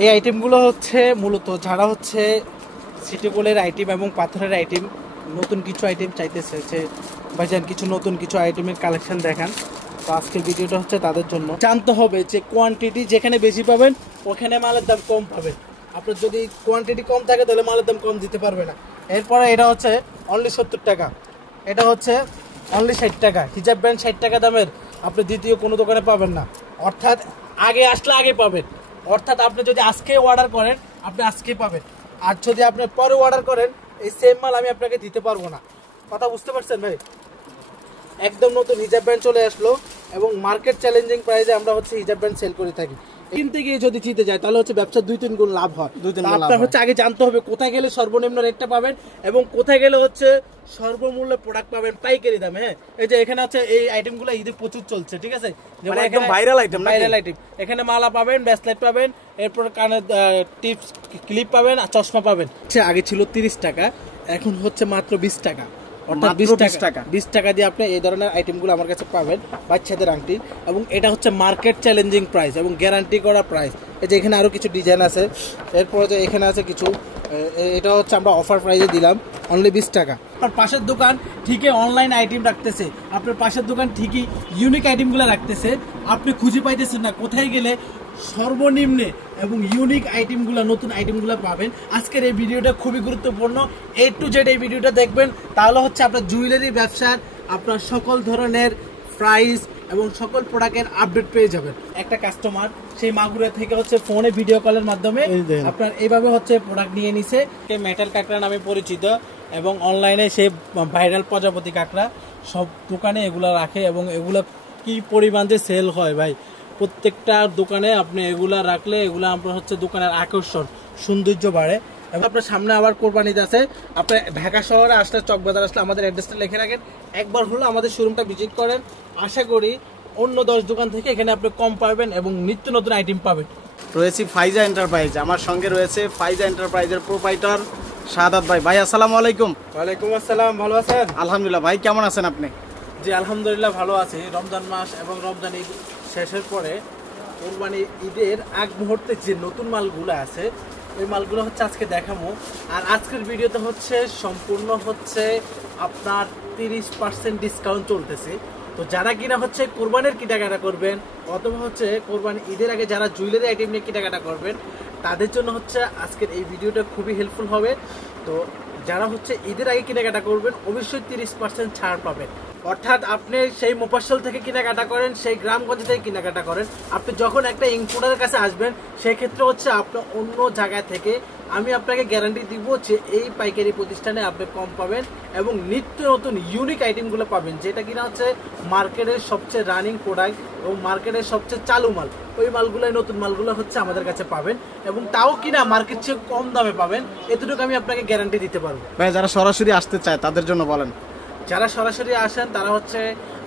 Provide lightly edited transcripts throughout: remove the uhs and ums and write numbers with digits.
এই আইটেমগুলো হচ্ছে মূলত যারা হচ্ছে সিটি গোল্ডের আইটেম এবং পাথরের আইটেম নতুন কিছু আইটেম চাইতেছে যে ভাইজান কিছু নতুন কিছু আইটেমের কালেকশন দেখান, তো আজকের ভিডিওটা হচ্ছে তাদের জন্য। জানতে হবে যে কোয়ান্টিটি যেখানে বেশি পাবেন ওখানে মালের দাম কম পাবেন। আপনার যদি কোয়ান্টিটি কম থাকে তাহলে মালের দাম কম দিতে পারবে না। এরপরে এটা হচ্ছে অনলি 70 টাকা, এটা হচ্ছে অনলি 60 টাকা। হিজাব ব্যান্ড 60 টাকা দামের আপনি দ্বিতীয় কোনো দোকানে পাবেন না, অর্থাৎ আগে আসলে আগে পাবেন। অর্থাৎ আপনি যদি আজকে অর্ডার করেন আপনি আজকেই পাবেন, আর যদি আপনি পরে অর্ডার করেন এই সেম মাল আমি আপনাকে দিতে পারবো না। কথা বুঝতে পারছেন ভাই? একদম নতুন হিজাব ব্যান্ড চলে আসলো এবং মার্কেট চ্যালেঞ্জিং প্রাইসে আমরা হচ্ছে হিজাব ব্যান্ড সেল করে থাকি। কিনতে গিয়ে যদি জিতে যায় তাহলে হচ্ছে ব্যবসা 2-3 গুণ লাভ হয়। আপনার হচ্ছে আগে জানতে হবে কোথায় গেলে সর্বনিম্ন রেটটা পাবেন এবং কোথায় গেলে হচ্ছে সর্বমূল্যে প্রোডাক্ট পাবেন পাইকারি দামে। হ্যাঁ, এই যে এখানে আছে এই আইটেমগুলো ঈদে প্রচুর চলছে, ঠিক আছে, একদম ভাইরাল আইটেম। এখানে মালা পাবেন, ব্রেসলেট পাবেন, এরপর কানের টিপস ক্লিপ পাবেন আর চশমা পাবেন। আগে ছিল 30 টাকা, এখন হচ্ছে মাত্র 20 টাকা, অর্থাৎ 20 টাকা দিয়ে আপনি এই ধরনের আইটেমগুলো আমার কাছে পাবেন, বাচ্চাদের আংটি। এবং এটা হচ্ছে মার্কেট চ্যালেঞ্জিং প্রাইস এবং গ্যারান্টি করা প্রাইস। এই যে এখানে আরও কিছু ডিজাইন আছে, এরপরে যে এখানে আছে কিছু, এটা হচ্ছে আমরা অফার প্রাইসে দিলাম অনলি 20 টাকা। আপনার পাশের দোকান ঠিকই অনলাইন আইটেম রাখতেছে, আপনার পাশের দোকান ঠিকই ইউনিক আইটেমগুলো রাখতেছে, আপনি খুঁজে পাইতেছেন না কোথায় গেলে সর্বনিম্নে এবং ইউনিক আইটেমগুলো নতুন আইটেমগুলো পাবেন। আজকের এই ভিডিওটা খুবই গুরুত্বপূর্ণ, A to Z এই ভিডিওটা দেখবেন, তাহলে হচ্ছে আপনার জুয়েলারি ব্যবসার আপনার সকল ধরনের প্রাইস এবং সকল প্রোডাক্টের আপডেট পেয়ে যাবেন। একটা কাস্টমার সেই মাগুরা থেকে হচ্ছে ফোনে ভিডিও কলের মাধ্যমে আপনার এইভাবে হচ্ছে প্রোডাক্ট নিয়ে নিছে। মেটাল কাঁকড়া নামে পরিচিত এবং অনলাইনে সে ভাইরাল প্রজাপতি কাঁকড়া, সব দোকানে এগুলা রাখে এবং এগুলা কি পরিমাণ যে সেল হয় ভাই, প্রত্যেকটা দোকানে আপনি এগুলা রাখলে এগুলা আপনার হচ্ছে দোকানের আকর্ষণ সৌন্দর্য বাড়ে। এবং আপনার সামনে আবার কোরবানিতে আছে, আপনি ঢাকা শহরে আসলে চকবাজার আসলে আমাদের অ্যাড্রেসটা লিখে রাখেন, একবার হলো আমাদের শোরুমটা ভিজিট করেন, আশা করি অন্য 10 দোকান থেকে এখানে আপনি কম পাবেন এবং নিত্য নতুন আইটেম পাবেন। রয়েছে ফাইজা এন্টারপ্রাইজ, আমার সঙ্গে রয়েছে ফাইজা এন্টারপ্রাইজের প্রোপাইটার শাহাদাত ভাই। ভাই আসসালামু আলাইকুম। ওয়ালাইকুম আসসালাম, ভালো আছেন? আলহামদুলিল্লাহ। ভাই কেমন আছেন আপনি? জি আলহামদুলিল্লাহ ভালো আছি। রমজান মাস এবং রমজান ঈদ শেষের পরে কোরবানি ঈদের আগ মুহূর্তে যে নতুন মালগুলো আছে ওই মালগুলো হচ্ছে আজকে দেখাবো। আর আজকের ভিডিওতে হচ্ছে সম্পূর্ণ হচ্ছে আপনার 30% ডিসকাউন্ট চলতেছে। তো যারা কিনা হচ্ছে কোরবানির কেনাকাটা করবেন অথবা হচ্ছে কোরবানি ঈদের আগে যারা জুয়েলারি আইটেম নিয়ে কেনাকাটা করবেন তাদের জন্য হচ্ছে আজকের এই ভিডিওটা খুবই হেল্পফুল হবে। তো যারা হচ্ছে ঈদের আগে কেনাকাটা করবেন অবশ্যই 30% ছাড় পাবেন। অর্থাৎ আপনি সেই মোফাজ্জল থেকে কেনাকাটা করেন, সেই গ্রামগঞ্জ থেকে কেনাকাটা করেন, আপনি যখন একটা ইম্পোর্টারের কাছে আসবেন সেক্ষেত্রে হচ্ছে আপনার অন্য জায়গা থেকে আমি আপনাকে গ্যারান্টি দিব যে এই পাইকারি প্রতিষ্ঠানে আপনি কম পাবেন এবং নিত্য নতুন ইউনিক আইটেমগুলো পাবেন, যেটা কিনা হচ্ছে মার্কেটের সবচেয়ে রানিং প্রোডাক্ট এবং মার্কেটের সবচেয়ে চালু মাল। ওই মালগুলোই নতুন মালগুলো হচ্ছে আমাদের কাছে পাবেন এবং তাও কিনা মার্কেট চেয়ে কম দামে পাবেন, এতটুকু আমি আপনাকে গ্যারান্টি দিতে পারবো। ভাই যারা সরাসরি আসতে চায় তাদের জন্য বলেন। যারা সরাসরি আসেন তারা হচ্ছে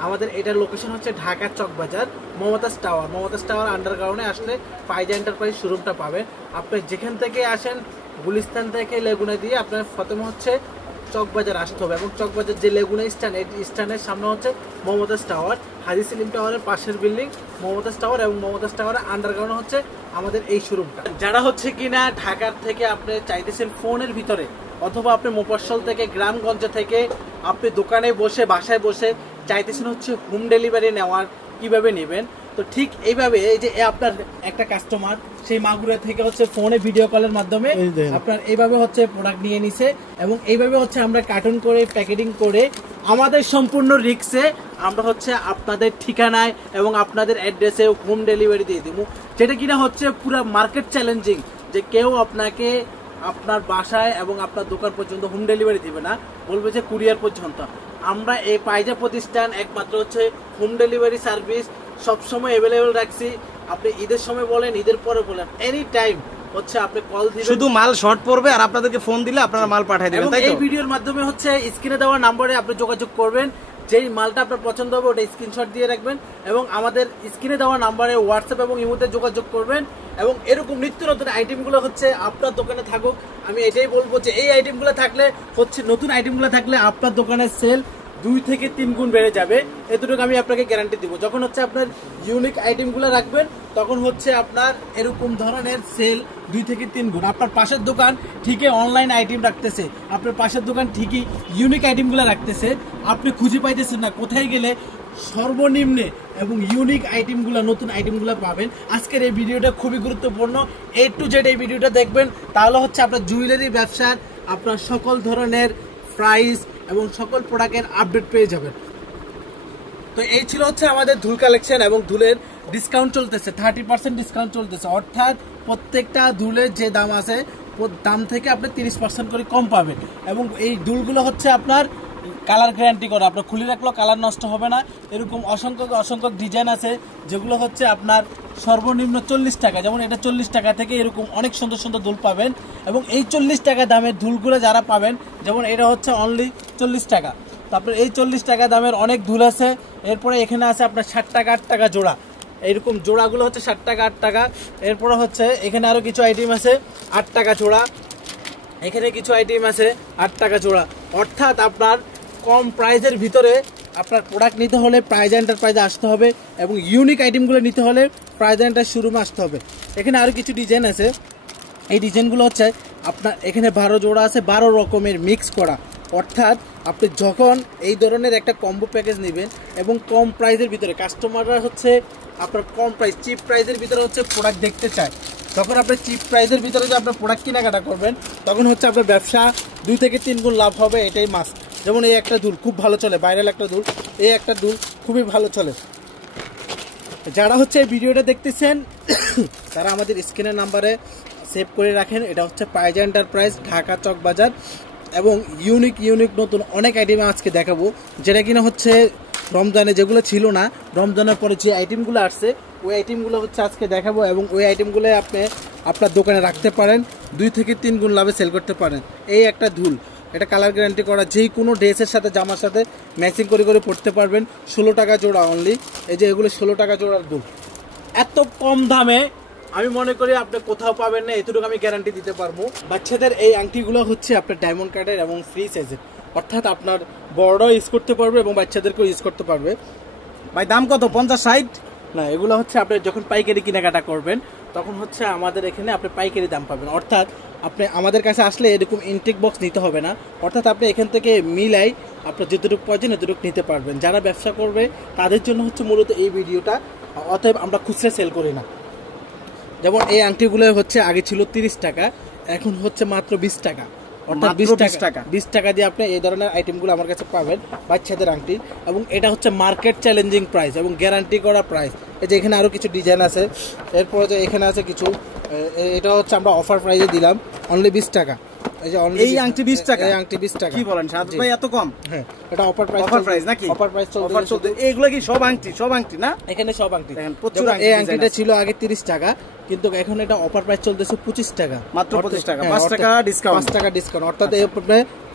আমাদের এটার লোকেশন হচ্ছে ঢাকার চকবাজার মমতাজ টাওয়ার আন্ডারগ্রাউন্ডে আসলে ফাইজা এন্টারপ্রাইজ শোরুমটা পাবে। আপনি যেখান থেকে আসেন গুলিস্তান থেকে লেগুনা দিয়ে আপনার প্রথমে হচ্ছে চকবাজার আসতে হবে এবং চকবাজার যে লেগুনা স্ট্যান্ড এই স্ট্যান্ডের সামনে হচ্ছে মমতাজ টাওয়ার, হাজি সেলিম টাওয়ারের পাশের বিল্ডিং মমতাজ টাওয়ার এবং মমতাজ টাওয়ারের আন্ডারগ্রাউন্ডে হচ্ছে আমাদের এই শোরুমটা। যারা হচ্ছে কিনা ঢাকার থেকে আপনি চাইতেছেন ফোনের ভিতরে অথবা আপনি মোফাজ্জল থেকে গ্রামগঞ্জ থেকে আপনি দোকানে বসে বাসায় বসে চাইতেছেন হচ্ছে হোম ডেলিভারি নেওয়ার কিভাবে নেবেন, তো ঠিক এইভাবে এই যে আপনার একটা কাস্টমার সেই মাগুরা থেকে হচ্ছে ফোনে ভিডিও কলের মাধ্যমে আপনার এইভাবে হচ্ছে প্রোডাক্ট নিয়ে নিছে এবং এইভাবে হচ্ছে আমরা কার্টুন করে প্যাকেটিং করে আমাদের সম্পূর্ণ রিক্সে আমরা হচ্ছে আপনাদের ঠিকানায় এবং আপনাদের অ্যাড্রেসে হোম ডেলিভারি দিয়ে দিব, যেটা কিনা হচ্ছে পুরো মার্কেট চ্যালেঞ্জিং, যে কেউ আপনাকে আপনার বাসায় এবং আপনার দোকান পর্যন্ত হোম ডেলিভারি দিবে না, বলবে যে কুরিয়ার পর্যন্ত। আমরা এই পাইজা প্রতিষ্ঠান একমাত্র হচ্ছে হোম ডেলিভারি সার্ভিস সবসময় অ্যাভেলেবেল রাখছি। আপনি ঈদের সময় বলেন, ঈদের পরে বলেন, এনি টাইম হচ্ছে আপনি কল দিবেন, শুধু মাল শর্ট পড়বে আর আপনাদেরকে ফোন দিলে আপনারা মাল পাঠিয়ে দিবেন। তাই তো? এই ভিডিওর মাধ্যমে হচ্ছে স্ক্রিনে দেওয়া নম্বরে আপনি যোগাযোগ করবেন, যেই মালটা আপনার পছন্দ হবে ওটা স্ক্রিনশট দিয়ে রাখবেন এবং আমাদের স্ক্রিনে দেওয়া নাম্বারে হোয়াটসঅ্যাপ এবং ইমোতে যোগাযোগ করবেন এবং এরকম নিত্য নতুন আইটেমগুলো হচ্ছে আপনার দোকানে থাকুক। আমি এটাই বলবো যে এই আইটেমগুলো থাকলে হচ্ছে নতুন আইটেমগুলো থাকলে আপনার দোকানের সেল 2 থেকে 3 গুণ বেড়ে যাবে, এতটুকু আমি আপনাকে গ্যারান্টি দিব। যখন হচ্ছে আপনার ইউনিক আইটেমগুলো রাখবেন তখন হচ্ছে আপনার এরকম ধরনের সেল 2 থেকে 3 গুণ। আপনার পাশের দোকান ঠিকই অনলাইন আইটেম রাখতেছে, আপনার পাশের দোকান ঠিকই ইউনিক আইটেমগুলো রাখতেছে, আপনি খুঁজে পাইতেছেন না কোথায় গেলে সর্বনিম্নে এবং ইউনিক আইটেমগুলো, নতুন আইটেমগুলো পাবেন। আজকের এই ভিডিওটা খুবই গুরুত্বপূর্ণ, A to Z এই ভিডিওটা দেখবেন, তাহলে হচ্ছে আপনার জুয়েলারি ব্যবসার আপনার সকল ধরনের প্রাইস এবং সকল প্রোডাক্টের আপডেট পেয়ে যাবেন। তো এই ছিল হচ্ছে আমাদের দুল কালেকশন, এবং দুলের ডিসকাউন্ট চলতেছে, 30% ডিসকাউন্ট চলতেছে, অর্থাৎ প্রত্যেকটা দুলের যে দাম আছে দাম থেকে আপনি 30% করে কম পাবেন। এবং এই দুলগুলো হচ্ছে আপনার কালার গ্যারান্টি করা, আপনার খুলে রাখলেও কালার নষ্ট হবে না। এরকম অসংখ্য ডিজাইন আছে যেগুলো হচ্ছে আপনার সর্বনিম্ন 40 টাকা, যেমন এটা 40 টাকা থেকে এরকম অনেক সুন্দর সুন্দর দুল পাবেন। এবং এই 40 টাকা দামের দুলগুলো যারা পাবেন, যেমন এটা হচ্ছে অনলি 40 টাকা, তারপরে এই 40 টাকা দামের অনেক দুল আছে। এরপরে এখানে আছে আপনার 60 টাকা 8 টাকা জোড়া, এইরকম জোড়াগুলো হচ্ছে 60 টাকা 8 টাকা। এরপরে হচ্ছে এখানে আরও কিছু আইটেম আছে 8 টাকা জোড়া, এখানে কিছু আইটেম আছে 8 টাকা জোড়া। অর্থাৎ আপনার কম প্রাইজের ভিতরে আপনার প্রোডাক্ট নিতে হলে প্রাইজ এন্টারপ্রাইজে আসতে হবে, এবং ইউনিক আইটেমগুলো নিতে হলে প্রাইজ এন্টার শোরুমে আসতে হবে। এখানে আরও কিছু ডিজাইন আছে, এই ডিজাইনগুলো হচ্ছে আপনার এখানে 12 জোড়া আছে, 12 রকমের মিক্স করা। অর্থাৎ আপনি যখন এই ধরনের একটা কম্বো প্যাকেজ নেবেন এবং কম প্রাইজের ভিতরে, কাস্টমাররা হচ্ছে আপনার কম প্রাইস চিপ প্রাইজের ভিতরে হচ্ছে প্রোডাক্ট দেখতে চায়, তখন আপনি চিপ প্রাইজের ভিতরে যে আপনার প্রোডাক্ট কেনাকাটা করবেন, তখন হচ্ছে আপনার ব্যবসা 2 থেকে 3 গুণ লাভ হবে, এটাই মাস্ট। যেমন এই একটা দুল খুব ভালো চলে, ভাইরাল একটা দুল, এই একটা দুল খুবই ভালো চলে। যারা হচ্ছে এই ভিডিওটা দেখতেছেন তারা আমাদের স্ক্রিনের নাম্বারে সেভ করে রাখেন। এটা হচ্ছে পাইজা এন্টারপ্রাইজ, ঢাকা চক বাজার, এবং ইউনিক নতুন অনেক আইটেম আজকে দেখাবো, যেটা কিনা হচ্ছে রমজানে যেগুলো ছিল না, রমজানের পরে যে আইটেমগুলো আসছে ওই আইটেমগুলো হচ্ছে আজকে দেখাবো। এবং ওই আইটেমগুলো আপনি আপনার দোকানে রাখতে পারেন, 2 থেকে 3 গুণ লাভে সেল করতে পারেন। এই একটা দুল, এটা কালার গ্যারান্টি করা, যেই কোনো ড্রেসের সাথে জামার সাথে ম্যাচিং করে পড়তে পারবেন। 16 টাকা জোড়া অনলি, এই যে এগুলো 16 টাকা জোড়ার দুল। এত কম দামে আমি মনে করি আপনি কোথাও পাবেন না, এতটুকু আমি গ্যারান্টি দিতে পারবো। বাচ্চাদের এই আংটিগুলো হচ্ছে আপনার ডায়মন্ড কাটের এবং ফ্রি সাইজের, অর্থাৎ আপনার বড়রাও ইউজ করতে পারবে এবং বাচ্চাদেরকেও ইউজ করতে পারবে। ভাই দাম কত? 50-60? না, এগুলো হচ্ছে আপনি যখন পাইকারি কেনাকাটা করবেন তখন হচ্ছে আমাদের এখানে আপনি পাইকারি দাম পাবেন। অর্থাৎ আপনি আমাদের কাছে আসলে এরকম ইনটেক বক্স নিতে হবে না, অর্থাৎ আপনি এখান থেকে মিলাই আপনার যেটুকু প্রয়োজন এতটুকু নিতে পারবেন। যারা ব্যবসা করবে তাদের জন্য হচ্ছে মূলত এই ভিডিওটা, অতএব আমরা খুচরা সেল করি না। যেমন এই আংটিগুলো হচ্ছে আগে ছিল 30 টাকা, এখন হচ্ছে মাত্র 20 টাকা, অর্থাৎ 20 টাকা দিয়ে আপনি এই ধরনের আইটেমগুলো আমার কাছে পাবেন, বাচ্চাদের আংটি। এবং এটা হচ্ছে মার্কেট চ্যালেঞ্জিং প্রাইস এবং গ্যারান্টি করা প্রাইস। এই যে এখানে আরও কিছু ডিজাইন আছে, এরপরে যে এখানে আছে কিছু, এটা হচ্ছে আমরা অফার প্রাইসে দিলাম অনলি 20 টাকা। এই আংটি 20 টাকা, এই আংটি 20 টাকা। কি বলেন সাদ ভাই, এত কম? হ্যাঁ, এটা অফার প্রাইস নাকি? অফার প্রাইস চলছে। এইগুলো কি সব আংটি না? এখানে সব আংটি দেখেন, প্রচুর আংটি। এই আংটিটা ছিল আগে 30 টাকা, কিন্তু এখন এটা অফার প্রাইস চলতেছে 25 টাকা, মাত্র 25 টাকা, 5 টাকা ডিসকাউন্ট, 5 টাকা ডিসকাউন্ট। অর্থাৎ এই আপনি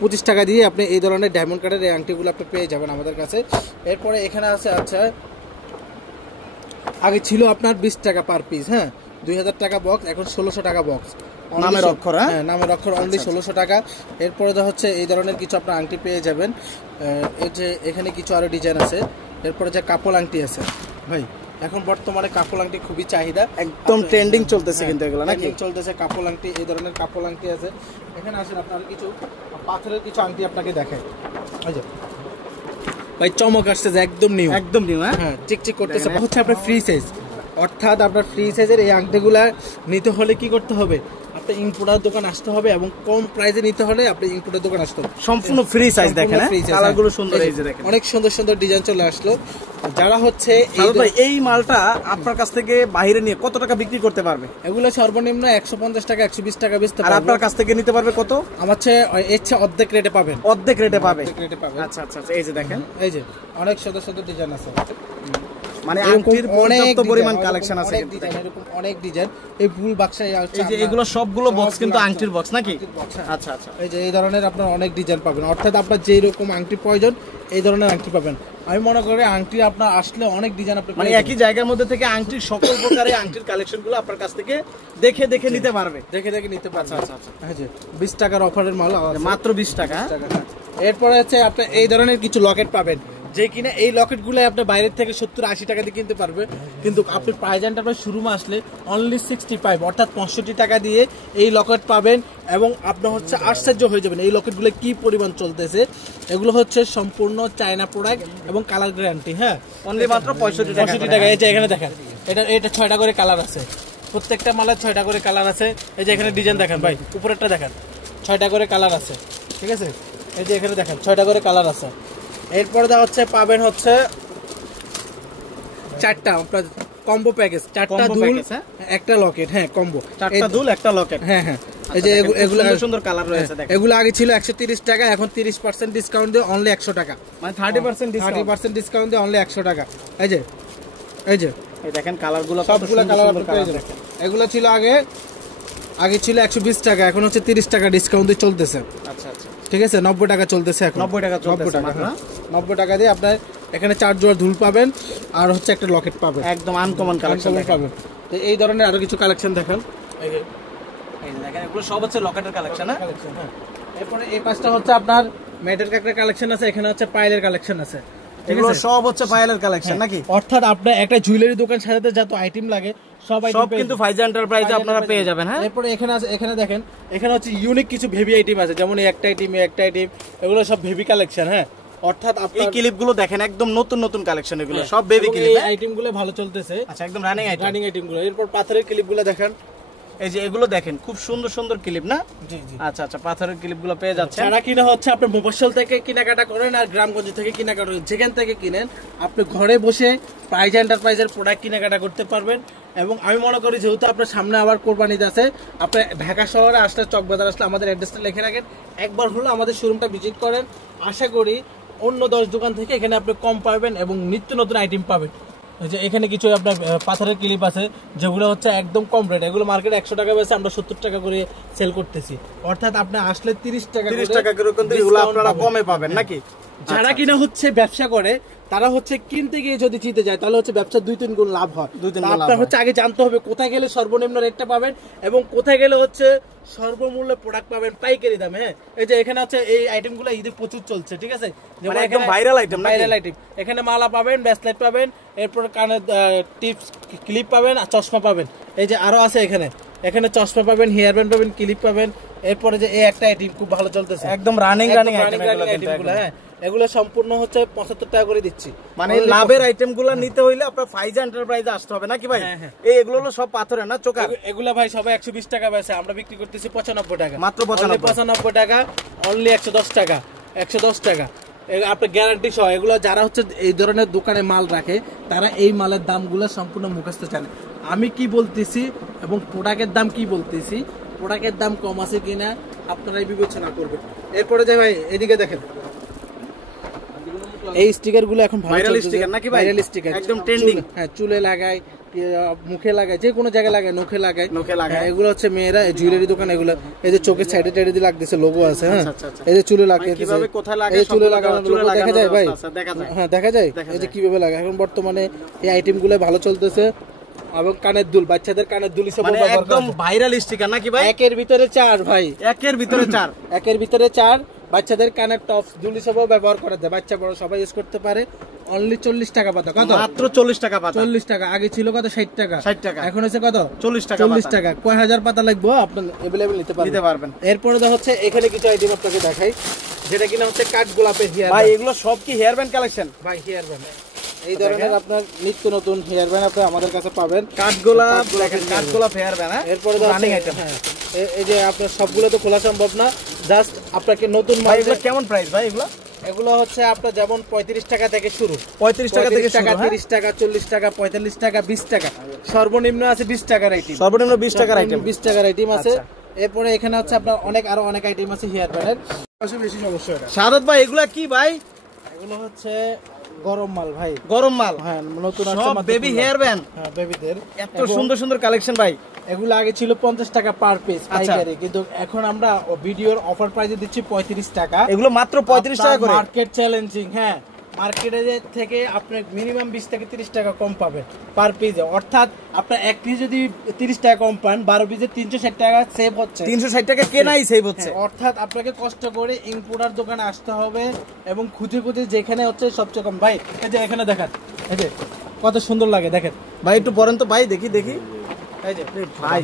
25 টাকা দিয়ে আপনি এই ধরনের ডায়মন্ড কাটের এই আংটিগুলো আপনি পেয়ে যাবেন আমাদের কাছে। এরপরে এখানে আছে, আচ্ছা আগে ছিল আপনার 20 টাকা পার পিস, হ্যাঁ 2000 টাকা বক্স, এখন 1600 টাকা বক্স, নামের অক্ষর, হ্যাঁ নামের অক্ষর, অনলি 1600 টাকা। এরপরে হচ্ছে এই ধরনের কিছু আপনার আংটি পেয়ে যাবেন। এই যে এখানে কিছু আরো ডিজাইন আছে। এরপরে যে কাপল আংটি আছে ভাই, এখন বর্তমানে কাপল আংটি খুবই চাহিদা, একদম ট্রেন্ডিং চলতেছে কিন্তু এগুলো নাকি? চলতেছে কাপল আংটি, এই ধরনের কাপল আংটি আছে। এখানে আসেন আপনার কিছু পাথরের কিছু আংটি আপনাকে দেখায়। এই যে ভাই চমক আসছে, একদম নিউ, হ্যাঁ চিকচিক করতেছে। হচ্ছে আপনার ফ্রি সাইজ, অর্থাৎ আপনার ফ্রি সাইজের এই আংটিগুলা নিতে হলে কি করতে হবে, আপনি ইম্পোর্টার দোকান আসতে হবে, এবং কম প্রাইসে নিতে হলে আপনি ইম্পোর্টার দোকান আসতে হবে। সম্পূর্ণ ফ্রি সাইজ, দেখেন কালারগুলো সুন্দর, এই যে দেখেন অনেক সুন্দর সুন্দর ডিজাইন চলে আসলো। যারা হচ্ছে এই মালটা আপনার কাছ থেকে বাইরে নিয়ে কত টাকা বিক্রি করতে পারবে? এগুলো সর্বনিম্ন 150 টাকা 120 টাকা বেচতে পারবে। আর আপনার কাছ থেকে নিতে পারবে কত? আমার চেয়ে অর্ধেক রেটে পাবেন, অর্ধেক রেটে পাবে। আচ্ছা আচ্ছা, এই যে দেখেন, এই যে অনেক সুন্দর সুন্দর ডিজাইন আছে, মানে আংটির পর্যাপ্ত পরিমাণ কালেকশন আছে, এরকম অনেক ডিজাইন। এই ফুল বাক্সে এই যে এগুলো সবগুলো বক্স কিন্তু আংটির বক্স নাকি? আচ্ছা আচ্ছা, এই যে এই ধরনের আপনার অনেক ডিজাইন পাবেন, অর্থাৎ আপনার যেই রকম আংটি প্রয়োজন এই ধরনের আংটি পাবেন। আমি মনে করি আংটি আপনার আসলে অনেক ডিজাইন আপনি মানে একই জায়গার মধ্যে থেকে আংটির সকল প্রকারের আংটির কালেকশনগুলো আপনার কাছ থেকে দেখে নিতে পারবে, নিতে পারবে। আচ্ছা আচ্ছা, হ্যাঁ জি 20 টাকার অফারের মাল, মাত্র 20 টাকা। এরপরে হচ্ছে আপনি এই ধরনের কিছু লকেট পাবেন, যে কিনা এই লকেটগুলো আপনি বাইরের থেকে 70-80 টাকা দিয়ে কিনতে পারবে, কিন্তু আপনি প্রাইজ এন্টারপ্রাইজ শোরুমে আসলে অনলি 65 অর্থাৎ 65 টাকা দিয়ে এই লকেট পাবেন। এবং আপনি হচ্ছে আশ্চর্য হয়ে যাবেন এই লকেটগুলো কি পরিমাণ চলতেছে। এগুলো হচ্ছে সম্পূর্ণ চায়না প্রোডাক্ট এবং কালার গ্যারান্টি। হ্যাঁ, অনলি মাত্র 65 টাকা। এই যে এখানে দেখেন, এটা 6টা করে কালার আছে, প্রত্যেকটা মালের 6টা করে কালার আছে। এই যে এখানে ডিজাইন দেখেন ভাই, উপরেরটা দেখেন, 6টা করে কালার আছে, ঠিক আছে। এই যে এখানে দেখেন 6টা করে কালার আছে। এরপর দা হচ্ছে পাবেন হচ্ছে 4টা আপনার কম্বো প্যাকেজ, 4টা দুল একটা লকেট। হ্যাঁ, কম্বো 4টা দুল একটা লকেট। হ্যাঁ হ্যাঁ, এই যে এগুলো সুন্দর কালার রয়েছে দেখেন। এগুলো আগে ছিল 130 টাকা, এখন 30% ডিসকাউন্ট দিয়ে অনলি 100 টাকা, মানে 30% ডিসকাউন্ট দিয়ে অনলি 100 টাকা। এই যে এই দেখেন কালারগুলো, সবগুলো কালার আপনি পেয়ে যাবেন। এগুলো ছিল আগে ছিল 120 টাকা, এখন হচ্ছে 30 টাকা ডিসকাউন্ট দিয়ে চলতেছে। আচ্ছা আচ্ছা, ঠিক আছে, 90 টাকা চলতেছে এখন। 90 টাকা চলতেছে। 90 টাকা দিয়ে আপনার এখানে 4 জোড়া দুল পাবেন আর হচ্ছে একটা লকেট পাবেন, একদম আনকমন কালেকশন পাবেন। তো এই ধরনের আরো কিছু কালেকশন দেখেন, এই যে দেখেন এগুলো সব হচ্ছে লকেটের কালেকশন। হ্যাঁ, এরপরে এই পাঁচটা হচ্ছে আপনার মেটাল কাকড়ার কালেকশন আছে, এখানে হচ্ছে পাইলের কালেকশন আছে। এগুলো সব হচ্ছে পাইলের কালেকশন নাকি? অর্থাৎ আপনার একটা জুয়েলারি দোকান সাজাতে যত আইটেম লাগে সব কিন্তু ফাইজা এন্টারপ্রাইজে আপনারা পেয়ে যাবেন। হ্যাঁ, এরপরে এখানে আছে, এখানে দেখেন এখানে হচ্ছে ইউনিক কিছু বেবি আইটেম আছে, যেমন এই একটা আইটেম এগুলো সব বেবি কালেকশন। হ্যাঁ, অর্থাৎ এই ক্লিপগুলো দেখেন একদম নতুন নতুন কালেকশন, এগুলো সব বেবি ক্লিপ। এই আইটেমগুলো ভালো চলতেছে। আচ্ছা, একদম রানিং আইটেমগুলো। এরপর পাথরের ক্লিপগুলো দেখেন, এই যে এগুলো দেখেন খুব সুন্দর সুন্দর ক্লিপ না? জি জি। আচ্ছা আচ্ছা, পাথরের ক্লিপগুলো পেয়ে যাচ্ছে। যারা কিনা হচ্ছে আপনি মোবাইল থেকে কেনাকাটা করেন আর গ্রামগঞ্জ থেকে কেনাকাটা করেন, যেখান থেকে কিনেন আপনি ঘরে বসে প্রাইজ এন্টারপ্রাইজের প্রোডাক্ট কেনাকাটা করতে পারবেন। এবং আমি মনে করি যেহেতু আপনার সামনে আবার কোরবানি আছে, আপনি ঢাকা শহরে আসলে, চকবাজার আসলে আমাদের অ্যাড্রেসটা লিখে রাখেন, একবার হলো আমাদের শোরুমটা ভিজিট করেন। আশা করি অন্য 10 দোকান থেকে এখানে আপনি কম পাবেন এবং নিত্য নতুন আইটেম পাবেন। যে এখানে কিছু আপনার পাথরের ক্লিপ আছে যেগুলো হচ্ছে একদম কম রেট, এগুলো মার্কেটে 100 টাকা বেচে আমরা 70 টাকা করে সেল করতেছি। অর্থাৎ আপনি আসলে 30 টাকা করে কিন্তু এগুলো আপনারা কমে পাবেন নাকি? যারা কিনা হচ্ছে ব্যবসা করে তারা হচ্ছে কিনতে গিয়ে যদি জিতে যায় তাহলে হচ্ছে ব্যবসা 2-3 গুণ লাভ হয়। আপনার হচ্ছে আগে জানতে হবে কোথায় গেলে সর্বনিম্ন রেটটা পাবেন এবং কোথায় গেলে হচ্ছে সর্বমূল্যে প্রোডাক্ট পাবেন পাইকারি দামে। হ্যাঁ, এই যে এখানে হচ্ছে এই আইটেমগুলো ঈদে প্রচুর চলছে, ঠিক আছে, মানে একদম ভাইরাল আইটেম। এখানে মালা পাবেন, ব্রেসলেট পাবেন, এরপর কানের টিপস ক্লিপ পাবেন আর চশমা পাবেন। এই যে আরো আছে এখানে চশমা পাবেন, হেয়ার ব্যান্ড পাবেন, ক্লিপ পাবেন। এরপরে যে এই একটা আইটেম খুব ভালো চলতেছে, একদম রানিং আইটেমগুলো। হ্যাঁ, এগুলো সম্পূর্ণ হচ্ছে 75 টাকা করে দিচ্ছি। মানে লাভের আইটেমগুলো নিতে হইলে আপনার ফাইজা এন্টারপ্রাইজে আসতে হবে নাকি ভাই? এগুলো হলো সব পাথরের না চোকার? এগুলো ভাই সবাই 120 টাকা বেচে, আমরা বিক্রি করতেছি 95 টাকা, মাত্র 95 টাকা, অনলি 110 টাকা। 110 টাকা আপনার গ্যারান্টি সহ। এগুলো যারা হচ্ছে এই ধরনের দোকানে মাল রাখে তারা এই মালের দামগুলো সম্পূর্ণ মুখস্থ জানে। আমি কি বলতেছি এবং প্রোডাক্টের দাম কি বলতেছি, প্রোডাক্টের দাম কম আছে কিনা আপনারাই বিবেচনা করবেন। এরপরে যে ভাই এদিকে দেখেন, এই স্টিকার গুলো এখন ভাইরাল স্টিকার নাকি ভাই? ভাইরাল স্টিকার, একদম ট্রেন্ডিং। হ্যাঁ, চুলে লাগায়, মুখে লাগায়, যে কোনো জায়গায় লাগায়, নখে লাগায়। এগুলো হচ্ছে মেয়েরা জুয়েলারি দোকান, এগুলো এই যে চোখের সাইডে টাইডে দিয়ে লাগতেছে, লোগো আছে। হ্যাঁ, এই যে চুলে লাগায়, এই চুলে লাগানো দেখা যায় ভাই? হ্যাঁ, দেখা যায়। এই যে কিভাবে লাগায়। এখন বর্তমানে এই আইটেম গুলো ভালো চলতেছে। এবং কানের দুল, বাচ্চাদের কানের দুল হিসেবে একদম ভাইরাল স্টিকার নাকি ভাই? একের ভিতরে 4 ভাই, একের ভিতরে 4 বাচ্চাদের কানের টপস দুল হিসেবেও ব্যবহার করা যায়, বাচ্চা বড় সবাই ইউজ করতে পারে। অনলি 40 টাকা পাতা। কত? মাত্র 40 টাকা পাতা। 40 টাকা। আগে ছিল কত? 60 টাকা। এখন হচ্ছে কত? 40 টাকা। 40 টাকা। কয় হাজার পাতা লাগবে আপনি अवेलेबल নিতে পারবেন। এরপরে হচ্ছে এখানে কিছু আইটেম আপনাকে দেখাই, যেটা কিনা হচ্ছে কাঠ গোলাপের হেয়ার। ভাই এগুলো সব কি হেয়ার ব্যান্ড কালেকশন? ভাই হেয়ার ব্যান্ড, এই ধরনের আপনার নিত্য নতুন হেয়ার ব্যান্ড আপনি আমাদের কাছে পাবেন। কাঠগোলাপ দেখেন, কাঠগোলাপ হেয়ার ব্যান্ড। এরপরে রানিং আইটেম। হ্যাঁ, এই যে আপনার সবগুলো তো খোলা সম্ভব না, জাস্ট আপনাকে নতুন মাল। এগুলো কেমন প্রাইস ভাই? এগুলো হচ্ছে আপনার যেমন 35 টাকা থেকে শুরু, 35 টাকা থেকে 30 টাকা, 40 টাকা, 45 টাকা, 20 টাকা, সর্বনিম্ন আছে 20 টাকার আইটেম। সর্বনিম্ন 20 টাকার আইটেম, 20 টাকার আইটেম আছে। এরপরে এখানে হচ্ছে আপনার আরো অনেক আইটেম আছে হেয়ার ব্যান্ডের। বেশি সমস্যা এটা। সাদত ভাই এগুলা কি ভাই? এগুলো হচ্ছে গরম মাল ভাই, গরম মাল। হ্যাঁ, নতুন সব বেবি হেয়ার ব্যান্ড। হ্যাঁ, বেবিদের এত সুন্দর সুন্দর কালেকশন ভাই। এগুলো আগে ছিল 50 টাকা পার পিস পাইকারি, কিন্তু এখন আমরা ভিডিওর অফার প্রাইসে দিচ্ছি 35 টাকা। এগুলো মাত্র 35 টাকা করে, মার্কেট চ্যালেঞ্জিং। হ্যাঁ, মার্কেটে থেকে আপনি মিনিমাম 20 থেকে 30 টাকা কম পাবেন পার পিসে। অর্থাৎ আপনার এক পিস যদি 30 টাকা কম পান, 12 পিসে 360 টাকা সেভ হচ্ছে। 360 টাকা কেনাই সেভ হচ্ছে। অর্থাৎ আপনাকে কষ্ট করে ইম্পোর্টার দোকানে আসতে হবে এবং খুঁজে খুঁজে যেখানে হচ্ছে সবচেয়ে কম। ভাই এই যে এখানে দেখেন, এই যে কত সুন্দর লাগে দেখেন ভাই, একটু পরেন তো ভাই, দেখি দেখি। এই যে ভাই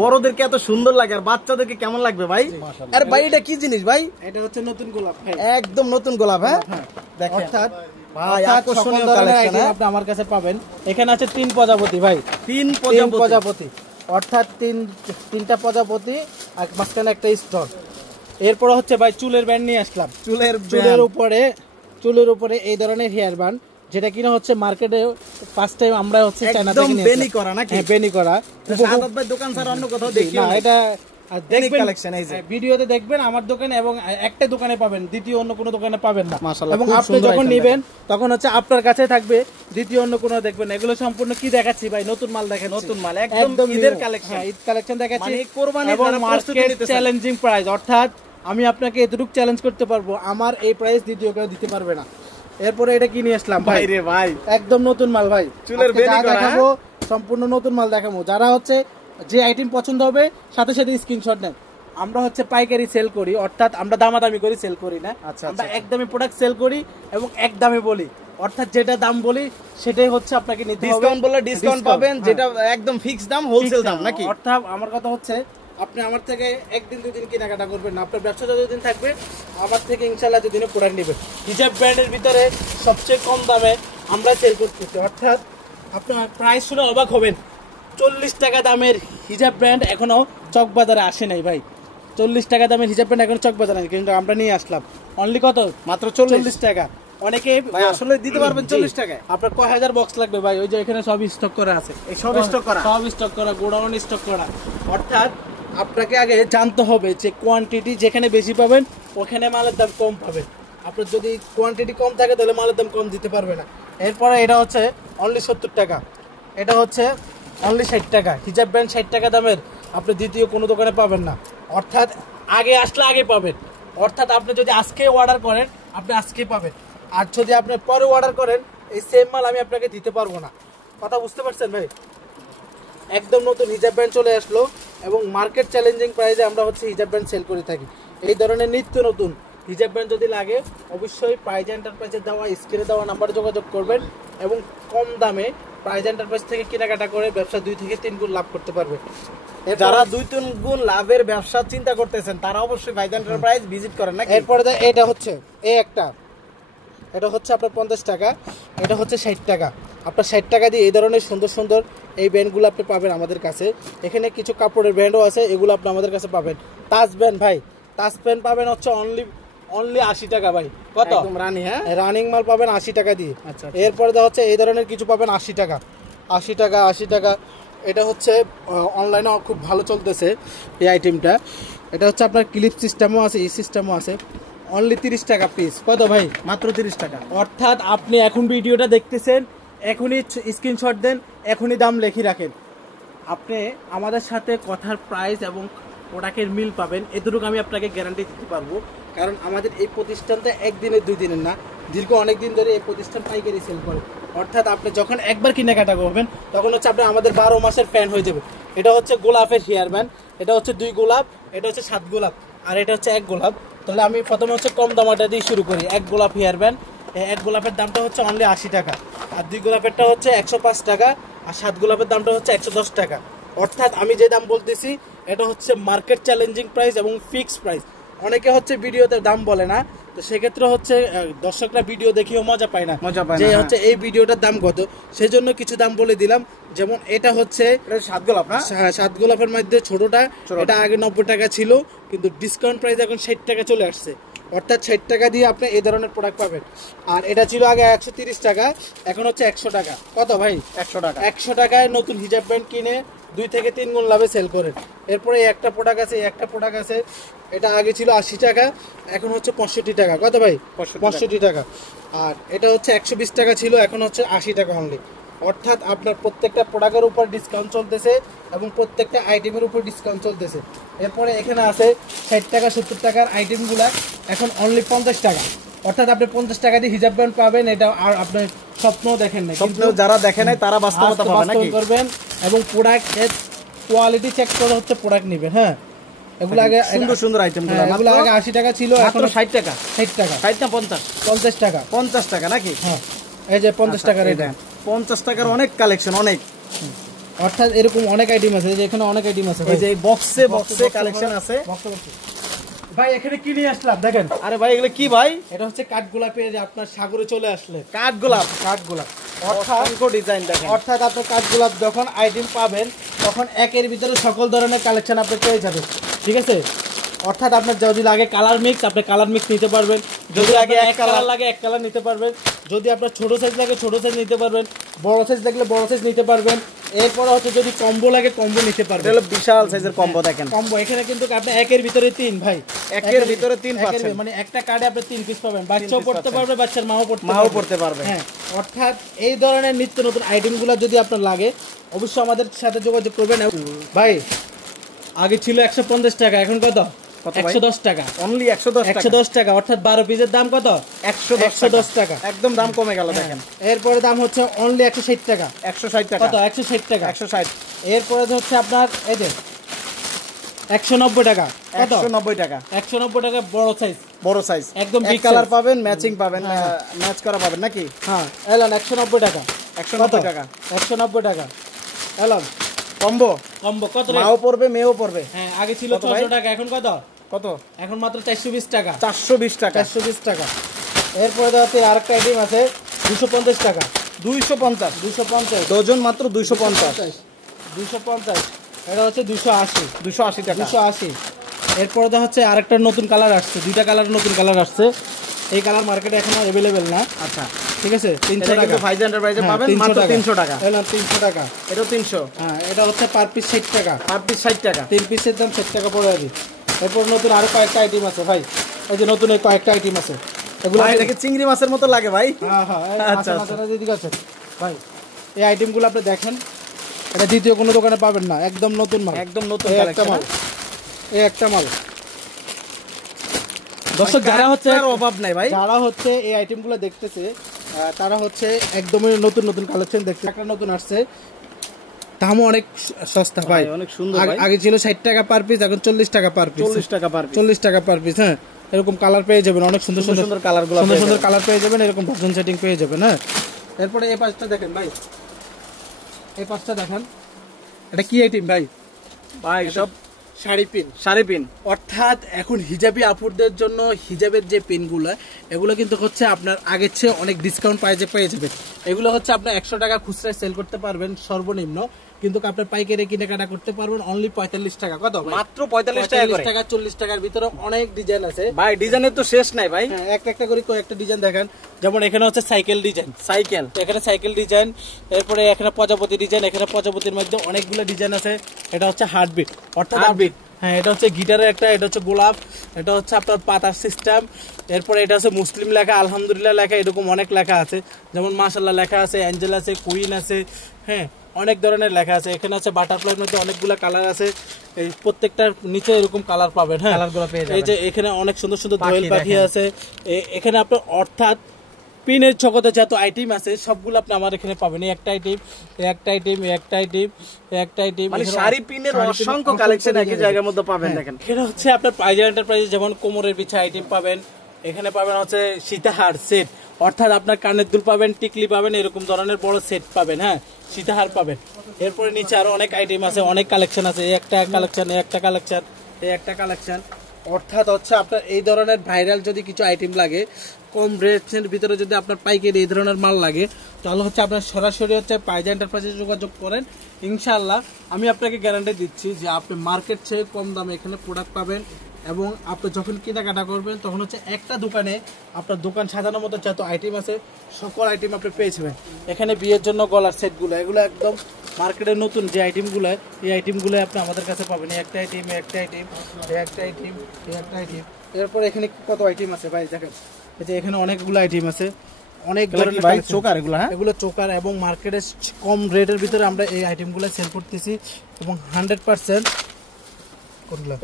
বড়দেরকে এত সুন্দর লাগে, আর বাচ্চাদেরকে কেমন লাগবে ভাই? আর ভাই এটা কি জিনিস ভাই? এটা হচ্ছে নতুন গোলাপ ভাই, একদম নতুন গোলাপ। হ্যাঁ দেখেন। অর্থাৎ ভাই আকর্ষণীয় সকল ধরনের কালেকশন item আপনি আমার কাছে পাবেন। এখানে আছে 3 প্রজাপতি ভাই, 3 প্রজাপতি, অর্থাৎ তিনটা প্রজাপতি আর মাঝখানে একটা স্টোন। এরপর হচ্ছে ভাই চুলের ব্যান্ড নিয়ে আসলাম। চুলের উপরে এই ধরনের হেয়ার ব্যান্ড, যেটা কিনা হচ্ছে মার্কেটে ফার্স্ট টাইম আমরা হচ্ছে চায়না থেকে নিয়ে বেনি করা নাকি? হ্যাঁ বেনি করা। সাদাত ভাই দোকান ছাড়া অন্য কোথাও দেখি না, এটা দেখবেন কালেকশন এই যে ভিডিওতে দেখবেন আমার দোকানে, এবং একটা দোকানে পাবেন, দ্বিতীয় অন্য কোনো দোকানে পাবেন না। মাশাআল্লাহ, এবং আপনি যখন নেবেন তখন হচ্ছে আপনার কাছে থাকবে, দ্বিতীয় অন্য কোনো দেখবেন। এগুলো সম্পূর্ণ কি দেখাচ্ছি ভাই? নতুন মাল দেখাচ্ছি, নতুন মাল, একদম ঈদের কালেকশন। হ্যাঁ, ঈদ কালেকশন দেখাচ্ছি, মানে কোরবানির এবং যারা প্রস্তুতি মার্কেট নিতেছেন। Challenging price. অর্থাৎ আমি আপনাকে এতটুকু চ্যালেঞ্জ করতে পারবো, আমার এই প্রাইস দ্বিতীয় কেউ দিতে পারবে না। এরপরে এটা কি নিয়ে আসলাম ভাই রে ভাই, একদম নতুন মাল ভাই, চুলের আজকে বেনি যা করা, দেখাবো সম্পূর্ণ নতুন মাল দেখাবো। যারা হচ্ছে যে আইটেম পছন্দ হবে সাথে সাথে স্ক্রিনশট নেন। আমরা হচ্ছে পাইকারি সেল করি, অর্থাৎ আমরা দামাদামি করে সেল করি না। আমরা একদমই প্রোডাক্ট সেল করি এবং এক দামে বলি, অর্থাৎ যেটা দাম বলি সেটাই হচ্ছে আপনাকে নিতে হবে। ডিসকাউন্ট বললে ডিসকাউন্ট পাবেন, যেটা একদম ফিক্সড দাম, হোলসেল দাম নাকি? অর্থাৎ আমার কথা হচ্ছে আপনি আমার থেকে একদিন দুদিন কেনাকাটা করবেন না, আপনার ব্যবসা যতদিন থাকবে আমার থেকে ইনশাআল্লাহ দুদিনে প্রোডাক্ট নেবেন। হিজাব ব্র্যান্ডের ভিতরে সবচেয়ে কম দামে আমরা সেল করতেছি, অর্থাৎ আপনার প্রাইস শুনে অবাক হবেন। 40 টাকা দামের হিজাব ব্র্যান্ড এখনো চকবাজারে আসে নাই ভাই। 40 টাকা দামের হিজাব ব্র্যান্ড এখনো চকবাজারে আসে, কিন্তু আমরা নিয়ে আসলাম অনলি কত? মাত্র 40 টাকা। অনেকে ভাই আসলে দিতে পারবেন 40 টাকায়? আপনার কয় হাজার বক্স লাগবে ভাই? ওই যে এখানে সব স্টক করা আছে, এই সব স্টক করা, সব স্টক করা, গোডাউন স্টক করা। অর্থাৎ আপনাকে আগে জানতে হবে যে কোয়ান্টিটি যেখানে বেশি পাবেন ওখানে মালের দাম কম পাবেন। আপনার যদি কোয়ান্টিটি কম থাকে তাহলে মালের দাম কম দিতে পারবে না। এরপরে এটা হচ্ছে অনলি 70 টাকা, এটা হচ্ছে অনলি 60 টাকা। হিজাব ব্র্যান্ড 60 টাকা দামের আপনি দ্বিতীয় কোনো দোকানে পাবেন না। অর্থাৎ আগে আসলে আগে পাবেন, অর্থাৎ আপনি যদি আজকে অর্ডার করেন আপনি আজকে পাবেন, আর যদি আপনি পরে অর্ডার করেন এই সেম মাল আমি আপনাকে দিতে পারবো না। কথা বুঝতে পারছেন ভাই? একদম নতুন হিজাব ব্র্যান্ড চলে আসলো এবং মার্কেট চ্যালেঞ্জিং প্রাইসে আমরা হচ্ছে হিজাব ব্র্যান্ড সেল করে থাকি। এই ধরনের নিত্য নতুন হিজাব ব্র্যান্ড যদি লাগে অবশ্যই প্রাইজ এন্টারপ্রাইজের দেওয়া স্ক্রিনে দেওয়া নাম্বারে যোগাযোগ করবেন এবং কম দামে প্রাইজ এন্টারপ্রাইজ থেকে কেনাকাটা করে ব্যবসা 2 থেকে 3 গুণ লাভ করতে পারবে। যারা 2-3 গুণ লাভের ব্যবসা চিন্তা করতেছেন তারা অবশ্যই ভাইদ এন্টারপ্রাইজ ভিজিট করেন নাকি? এরপরে এটা হচ্ছে এটা হচ্ছে আপনার 50 টাকা, এটা হচ্ছে 60 টাকা। আপনার 60 টাকা দিয়ে এই ধরনের সুন্দর সুন্দর এই ব্যান্ডগুলো আপনি পাবেন আমাদের কাছে। এখানে কিছু কাপড়ের ব্র্যান্ডও আছে, এগুলো আপনি আমাদের কাছে পাবেন। তাজ ব্যান্ড ভাই, তাজ ব্যান্ড পাবেন হচ্ছে অনলি 80 টাকা ভাই। কত? একদম রানি, হ্যাঁ রানিং মাল পাবেন 80 টাকা দিয়ে। আচ্ছা, এরপরে হচ্ছে এই ধরনের কিছু পাবেন 80 টাকা, 80 টাকা, 80 টাকা। এটা হচ্ছে অনলাইনে খুব ভালো চলতেছে এই আইটেমটা। এটা হচ্ছে আপনার ক্লিপ সিস্টেমও আছে, এই সিস্টেমও আছে। অনলি 30 টাকা পিস। কত ভাই? মাত্র 30 টাকা। অর্থাৎ আপনি এখন ভিডিওটা দেখতেছেন, এখনই স্ক্রিনশট দেন, এখনই দাম লিখে রাখেন। আপনি আমাদের সাথে কথার প্রাইস এবং প্রোডাক্টের মিল পাবেন, এতটুকু আমি আপনাকে গ্যারান্টি দিতে পারবো। কারণ আমাদের এই প্রতিষ্ঠানটা একদিনের 2 দিনের না, দীর্ঘ অনেক দিন ধরে এই প্রতিষ্ঠান পাইকারি সেল করে। অর্থাৎ আপনি যখন একবার কেনাকাটা করবেন তখন হচ্ছে আপনি আমাদের 12 মাসের ফ্যান হয়ে যাবে। এটা হচ্ছে গোলাপের হেয়ার ব্যান্ড, এটা হচ্ছে 2 গোলাপ, এটা হচ্ছে 7 গোলাপ, আর এটা হচ্ছে 1 গোলাপ। তাহলে আমি প্রথমে হচ্ছে কম দামাটা দিয়ে শুরু করি। 1 গোলাপ হেয়ার ব্যান্ড, 1 গোলাপের দামটা হচ্ছে অনলি 80 টাকা, আর 2 গোলাপেরটা হচ্ছে 105 টাকা, আর 7 গোলাপের দামটা হচ্ছে 110 টাকা। অর্থাৎ আমি যে দাম বলতেছি এটা হচ্ছে মার্কেট চ্যালেঞ্জিং প্রাইস এবং ফিক্সড প্রাইস। অনেকে হচ্ছে ভিডিওতে দাম বলে না, তো সেক্ষেত্রে হচ্ছে দর্শকরা ভিডিও দেখেও মজা পায় না যে হচ্ছে এই ভিডিওটার দাম কত, সেজন্য কিছু দাম বলে দিলাম। যেমন এটা হচ্ছে 7 গোলাপ না? 7 গোলাপের মধ্যে ছোটটা, এটা আগে 90 টাকা ছিল, কিন্তু ডিসকাউন্ট প্রাইস এখন 60 টাকা চলে আসছে। অর্থাৎ 60 টাকা দিয়ে আপনি এই ধরনের প্রোডাক্ট পাবেন। আর এটা ছিল আগে 130 টাকা, এখন হচ্ছে 100 টাকা। কত ভাই? 100 টাকা। 100 টাকায় নতুন হিজাব ব্যান্ড কিনে 2 থেকে 3 গুণ লাভে সেল করেন। এরপরে একটা প্রোডাক্ট আছে, একটা প্রোডাক্ট আছে, এটা আগে ছিল 80 টাকা, এখন হচ্ছে 65 টাকা। কত ভাই? 65 টাকা। আর এটা হচ্ছে 120 টাকা ছিল, এখন হচ্ছে 80 টাকা অনলি। অর্থাৎ আপনার প্রত্যেকটা প্রোডাক্টের উপর ডিসকাউন্ট চলতেছে এবং প্রত্যেকটা আইটেমের উপর ডিসকাউন্ট চলতেছে। এরপরে এখানে আছে 60 টাকা 70 টাকার আইটেমগুলা এখন অনলি 50 টাকা। অর্থাৎ আপনি 50 টাকা দিয়ে হিজাব ব্যান্ড পাবেন, এটা আর আপনি স্বপ্ন দেখেন না, স্বপ্ন যারা দেখে নাই তারা বাস্তবতা পাবে নাকি করবেন। এবং প্রোডাক্ট কোয়ালিটি চেক করে হচ্ছে প্রোডাক্ট নেবেন। হ্যাঁ, এগুলো আগে সুন্দর সুন্দর আইটেমগুলো এগুলো আগে 80 টাকা ছিল, এখন 60 টাকা। 60 টাকা, 60 না 50? 50 টাকা। 50 টাকা নাকি? হ্যাঁ, এই যে 50 টাকার এটা 50 টাকার অনেক কালেকশন, অনেক। অর্থাৎ এরকম অনেক আইটেম আছে, এই যে এখানে অনেক আইটেম আছে, এই যে বক্সে বক্সে কালেকশন আছে। ভাই এখানে কি নিয়ে আসলাম দেখেন। আরে ভাই এগুলো কি ভাই? এটা হচ্ছে কাঠগোলাপের, আপনার সাগরে চলে আসলে কাঠগোলাপ। কাঠগোলাপ অর্থাৎ ডিজাইন দেখেন। অর্থাৎ আপনি কাঠগোলাপ যখন আইটেম পাবেন তখন একের ভিতরে সকল ধরনের কালেকশন আপনি পেয়ে যাবেন, ঠিক আছে। অর্থাৎ আপনার যদি লাগে কালার মিক্স, আপনি কালার মিক্স নিতে পারবেন। যদি লাগে এক কালার লাগে এক কালার নিতে পারবেন। যদি আপনার ছোট সাইজ লাগে ছোট সাইজ নিতে পারবেন, বড় সাইজ লাগলে বড় সাইজ নিতে পারবেন। এরপর হচ্ছে যদি কম্বো লাগে কম্বো নিতে পারবেন। এটা বিশাল সাইজের কম্বো দেখেন। কম্বো এখানে কিন্তু আপনি একের ভিতরে 3 ভাই, একের ভিতরে 3 পাচ্ছেন, মানে একটা কার্ডে আপনি 3 পিস পাবেন। বাচ্চাও পড়তে পারবে, বাচ্চার মাও পড়তে পারবে। হ্যাঁ, অর্থাৎ এই ধরনের নিত্য নতুন আইটেমগুলো যদি আপনার লাগে অবশ্যই আমাদের সাথে যোগাযোগ করবেন। ভাই আগে ছিল 150 টাকা, এখন কত? 110 টাকা। অনলি 110 টাকা। অর্থাৎ 12 পিসের দাম কত? 110 টাকা। একদম দাম কমে গেল দেখেন। এরপরে দাম হচ্ছে অনলি 160 টাকা। 160 টাকা। কত? 160 টাকা। 160। এরপরে হচ্ছে আপনার এই যে 190 টাকা। কত? 190 টাকা। 190 টাকা বড় সাইজ। বড় সাইজ একদম বিগ কালার পাবেন, ম্যাচিং পাবেন, ম্যাচ করা পাবেন নাকি? হ্যাঁ, এলান 190 টাকা। 190 টাকা। 190 টাকা এলান কম্বো। কম্বো কত? মাও পড়বে মেয়েও পড়বে। হ্যাঁ, আগে ছিল 600 টাকা, এখন কত? কত? এখন মাত্র 420 টাকা। 420 টাকা। 420 টাকা। এরপরে দেখতে আরেকটা আইটেম আছে 250 টাকা। 250। 250 ডজন মাত্র 250। 250 এটা হচ্ছে 280। 280 টাকা। 280। এরপরে দেখা হচ্ছে আরেকটা নতুন কালার আসছে, দুইটা কালার নতুন কালার আসছে। এই কালার মার্কেটে এখন अवेलेबल না। আচ্ছা, ঠিক আছে। 300 টাকা ফাইজ এন্টারপ্রাইজে পাবেন মাত্র 300 টাকা। এলাম 300 টাকা। এটা 300। হ্যাঁ, এটা হচ্ছে পার পিস 60 টাকা। পার পিস 60 টাকা। 3 পিসের দাম 60 টাকা পড়ে যাবে। এরপর নতুন আরো কয়েকটা আইটেম আছে ভাই, এই যে নতুন এই কয়েকটা আইটেম আছে, এগুলো ভাই দেখে চিংড়ি মাছের মতো লাগে ভাই। হ্যাঁ হ্যাঁ, আচ্ছা আচ্ছা দিদি আছে ভাই। এই আইটেমগুলো আপনি দেখেন, এটা দ্বিতীয় কোনো দোকানে পাবেন না, একদম নতুন মাল, একদম নতুন একটা মাল। এই একটা মাল দর্শক যারা হচ্ছে অভাব নাই ভাই, যারা হচ্ছে এই আইটেমগুলো দেখতেছে তারা হচ্ছে একদমই নতুন নতুন কালেকশন দেখতে। একটা নতুন আসছে, দামও অনেক সস্তা ভাই, অনেক সুন্দর ভাই। আগে ছিল 60 টাকা পার পিস, এখন 40 টাকা পার পিস। 40 টাকা পার পিস। 40 টাকা পার পিস। হ্যাঁ, এরকম কালার পেয়ে যাবেন, অনেক সুন্দর সুন্দর কালারগুলো, সুন্দর সুন্দর কালার পেয়ে যাবেন, এরকম ভার্সন সেটিং পেয়ে যাবেন। হ্যাঁ, এরপরে এই পাঁচটা দেখেন ভাই, এই পাঁচটা দেখেন, এটা কি আইটেম ভাই? ভাই সব শাড়ি পিন। অর্থাৎ এখন হিজাবি আপুরদের জন্য হিজাবের যে পিনগুলো, এগুলো কিন্তু হচ্ছে আপনার আগের চেয়ে অনেক ডিসকাউন্ট পেয়ে যাবেন। এগুলো হচ্ছে আপনার 100 টাকা খুচরায় সেল করতে পারবেন সর্বনিম্ন, কিন্তু আপনার পাইকারি কেনাকাটা করতে পারবেন অনলি 45 টাকা। কত? মাত্র 45 টাকা করে। 40 টাকার ভিতরে অনেক ডিজাইন আছে ভাই, ডিজাইনের তো শেষ নাই ভাই। হ্যাঁ, একটা করে কয়েকটা ডিজাইন দেখেন। যেমন এখানে হচ্ছে সাইকেল ডিজাইন, এখানে সাইকেল ডিজাইন, এরপরে এখানে প্রজাপতি ডিজাইন, এখানে প্রজাপতির মধ্যে অনেকগুলো ডিজাইন আছে। এটা হচ্ছে হার্টবিট, অর্থাৎ হার্টবিট। হ্যাঁ, এটা হচ্ছে গিটারের একটা, এটা হচ্ছে গোলাপ, এটা হচ্ছে আপনার পাতার সিস্টেম। এরপরে এটা হচ্ছে মুসলিম লেখা, আলহামদুলিল্লাহ লেখা, এরকম অনেক লেখা আছে। যেমন মাশাআল্লাহ লেখা আছে, অ্যাঞ্জেল আছে, কুইন আছে। হ্যাঁ, অনেক ধরনের লেখা আছে। এখানে আছে বাটারফ্লাইয়ের মধ্যে অনেকগুলো কালার আছে, এই প্রত্যেকটার নিচে এরকম কালার পাবেন। হ্যাঁ, কালারগুলো পেয়ে যাবেন। এই যে এখানে অনেক সুন্দর সুন্দর দোয়েল পাখি আছে। এখানে আপনার অর্থাৎ পিনের জগতে যত আইটেম আছে সবগুলো আপনি আমার এখানে পাবেন। এই একটা আইটেম, এই একটা আইটেম, এই একটা আইটেম, এই একটা আইটেম, মানে শাড়ি পিনের অসংখ্য কালেকশন একই জায়গার মধ্যে পাবেন। দেখেন, এটা হচ্ছে আপনার প্রাইজ এন্টারপ্রাইজে যেমন কোমরের বিছা আইটেম পাবেন, এখানে পাবেন হচ্ছে সীতাহার সেট, অর্থাৎ আপনার কানের দুল পাবেন, টিকলি পাবেন, এরকম ধরনের বড় সেট পাবেন। হ্যাঁ, সীতাহার পাবেন। এরপরে নিচে আরো অনেক আইটেম আছে, অনেক কালেকশন আছে। এই একটা কালেকশন, এই একটা কালেকশন, এই একটা কালেকশন। অর্থাৎ হচ্ছে আপনার এই ধরনের ভাইরাল যদি কিছু আইটেম লাগে, কম রেটের ভিতরে যদি আপনার পাইকারি এই ধরনের মাল লাগে, তাহলে হচ্ছে আপনার সরাসরি হচ্ছে প্রাইজ এন্টারপ্রাইজে যোগাযোগ করেন। ইনশাআল্লাহ আমি আপনাকে গ্যারান্টি দিচ্ছি যে আপনি মার্কেট চেয়ে কম দামে এখানে প্রোডাক্ট পাবেন। এবং আপনি যখন কেনাকাটা করবেন তখন হচ্ছে একটা দোকানে আপনার দোকান সাজানোর মতো যত আইটেম আছে সকল আইটেম আপনি পেয়ে যাবেন। এখানে বিয়ের জন্য গলার সেটগুলো, এগুলো একদম মার্কেটের নতুন যে আইটেমগুলো, এই আইটেমগুলো আপনি আমাদের কাছে পাবেন। এই একটা আইটেম, এই একটা আইটেম, এই একটা আইটেম, এই একটা আইটেম। এরপর এখানে কত আইটেম আছে ভাই দেখেন, এই যে এখানে অনেকগুলো আইটেম আছে, অনেক ধরনের চোকার। এগুলো হ্যাঁ, এগুলো চোকার, এবং মার্কেটে কম রেটের ভিতরে আমরা এই আইটেমগুলো সেল করতেছি এবং 100%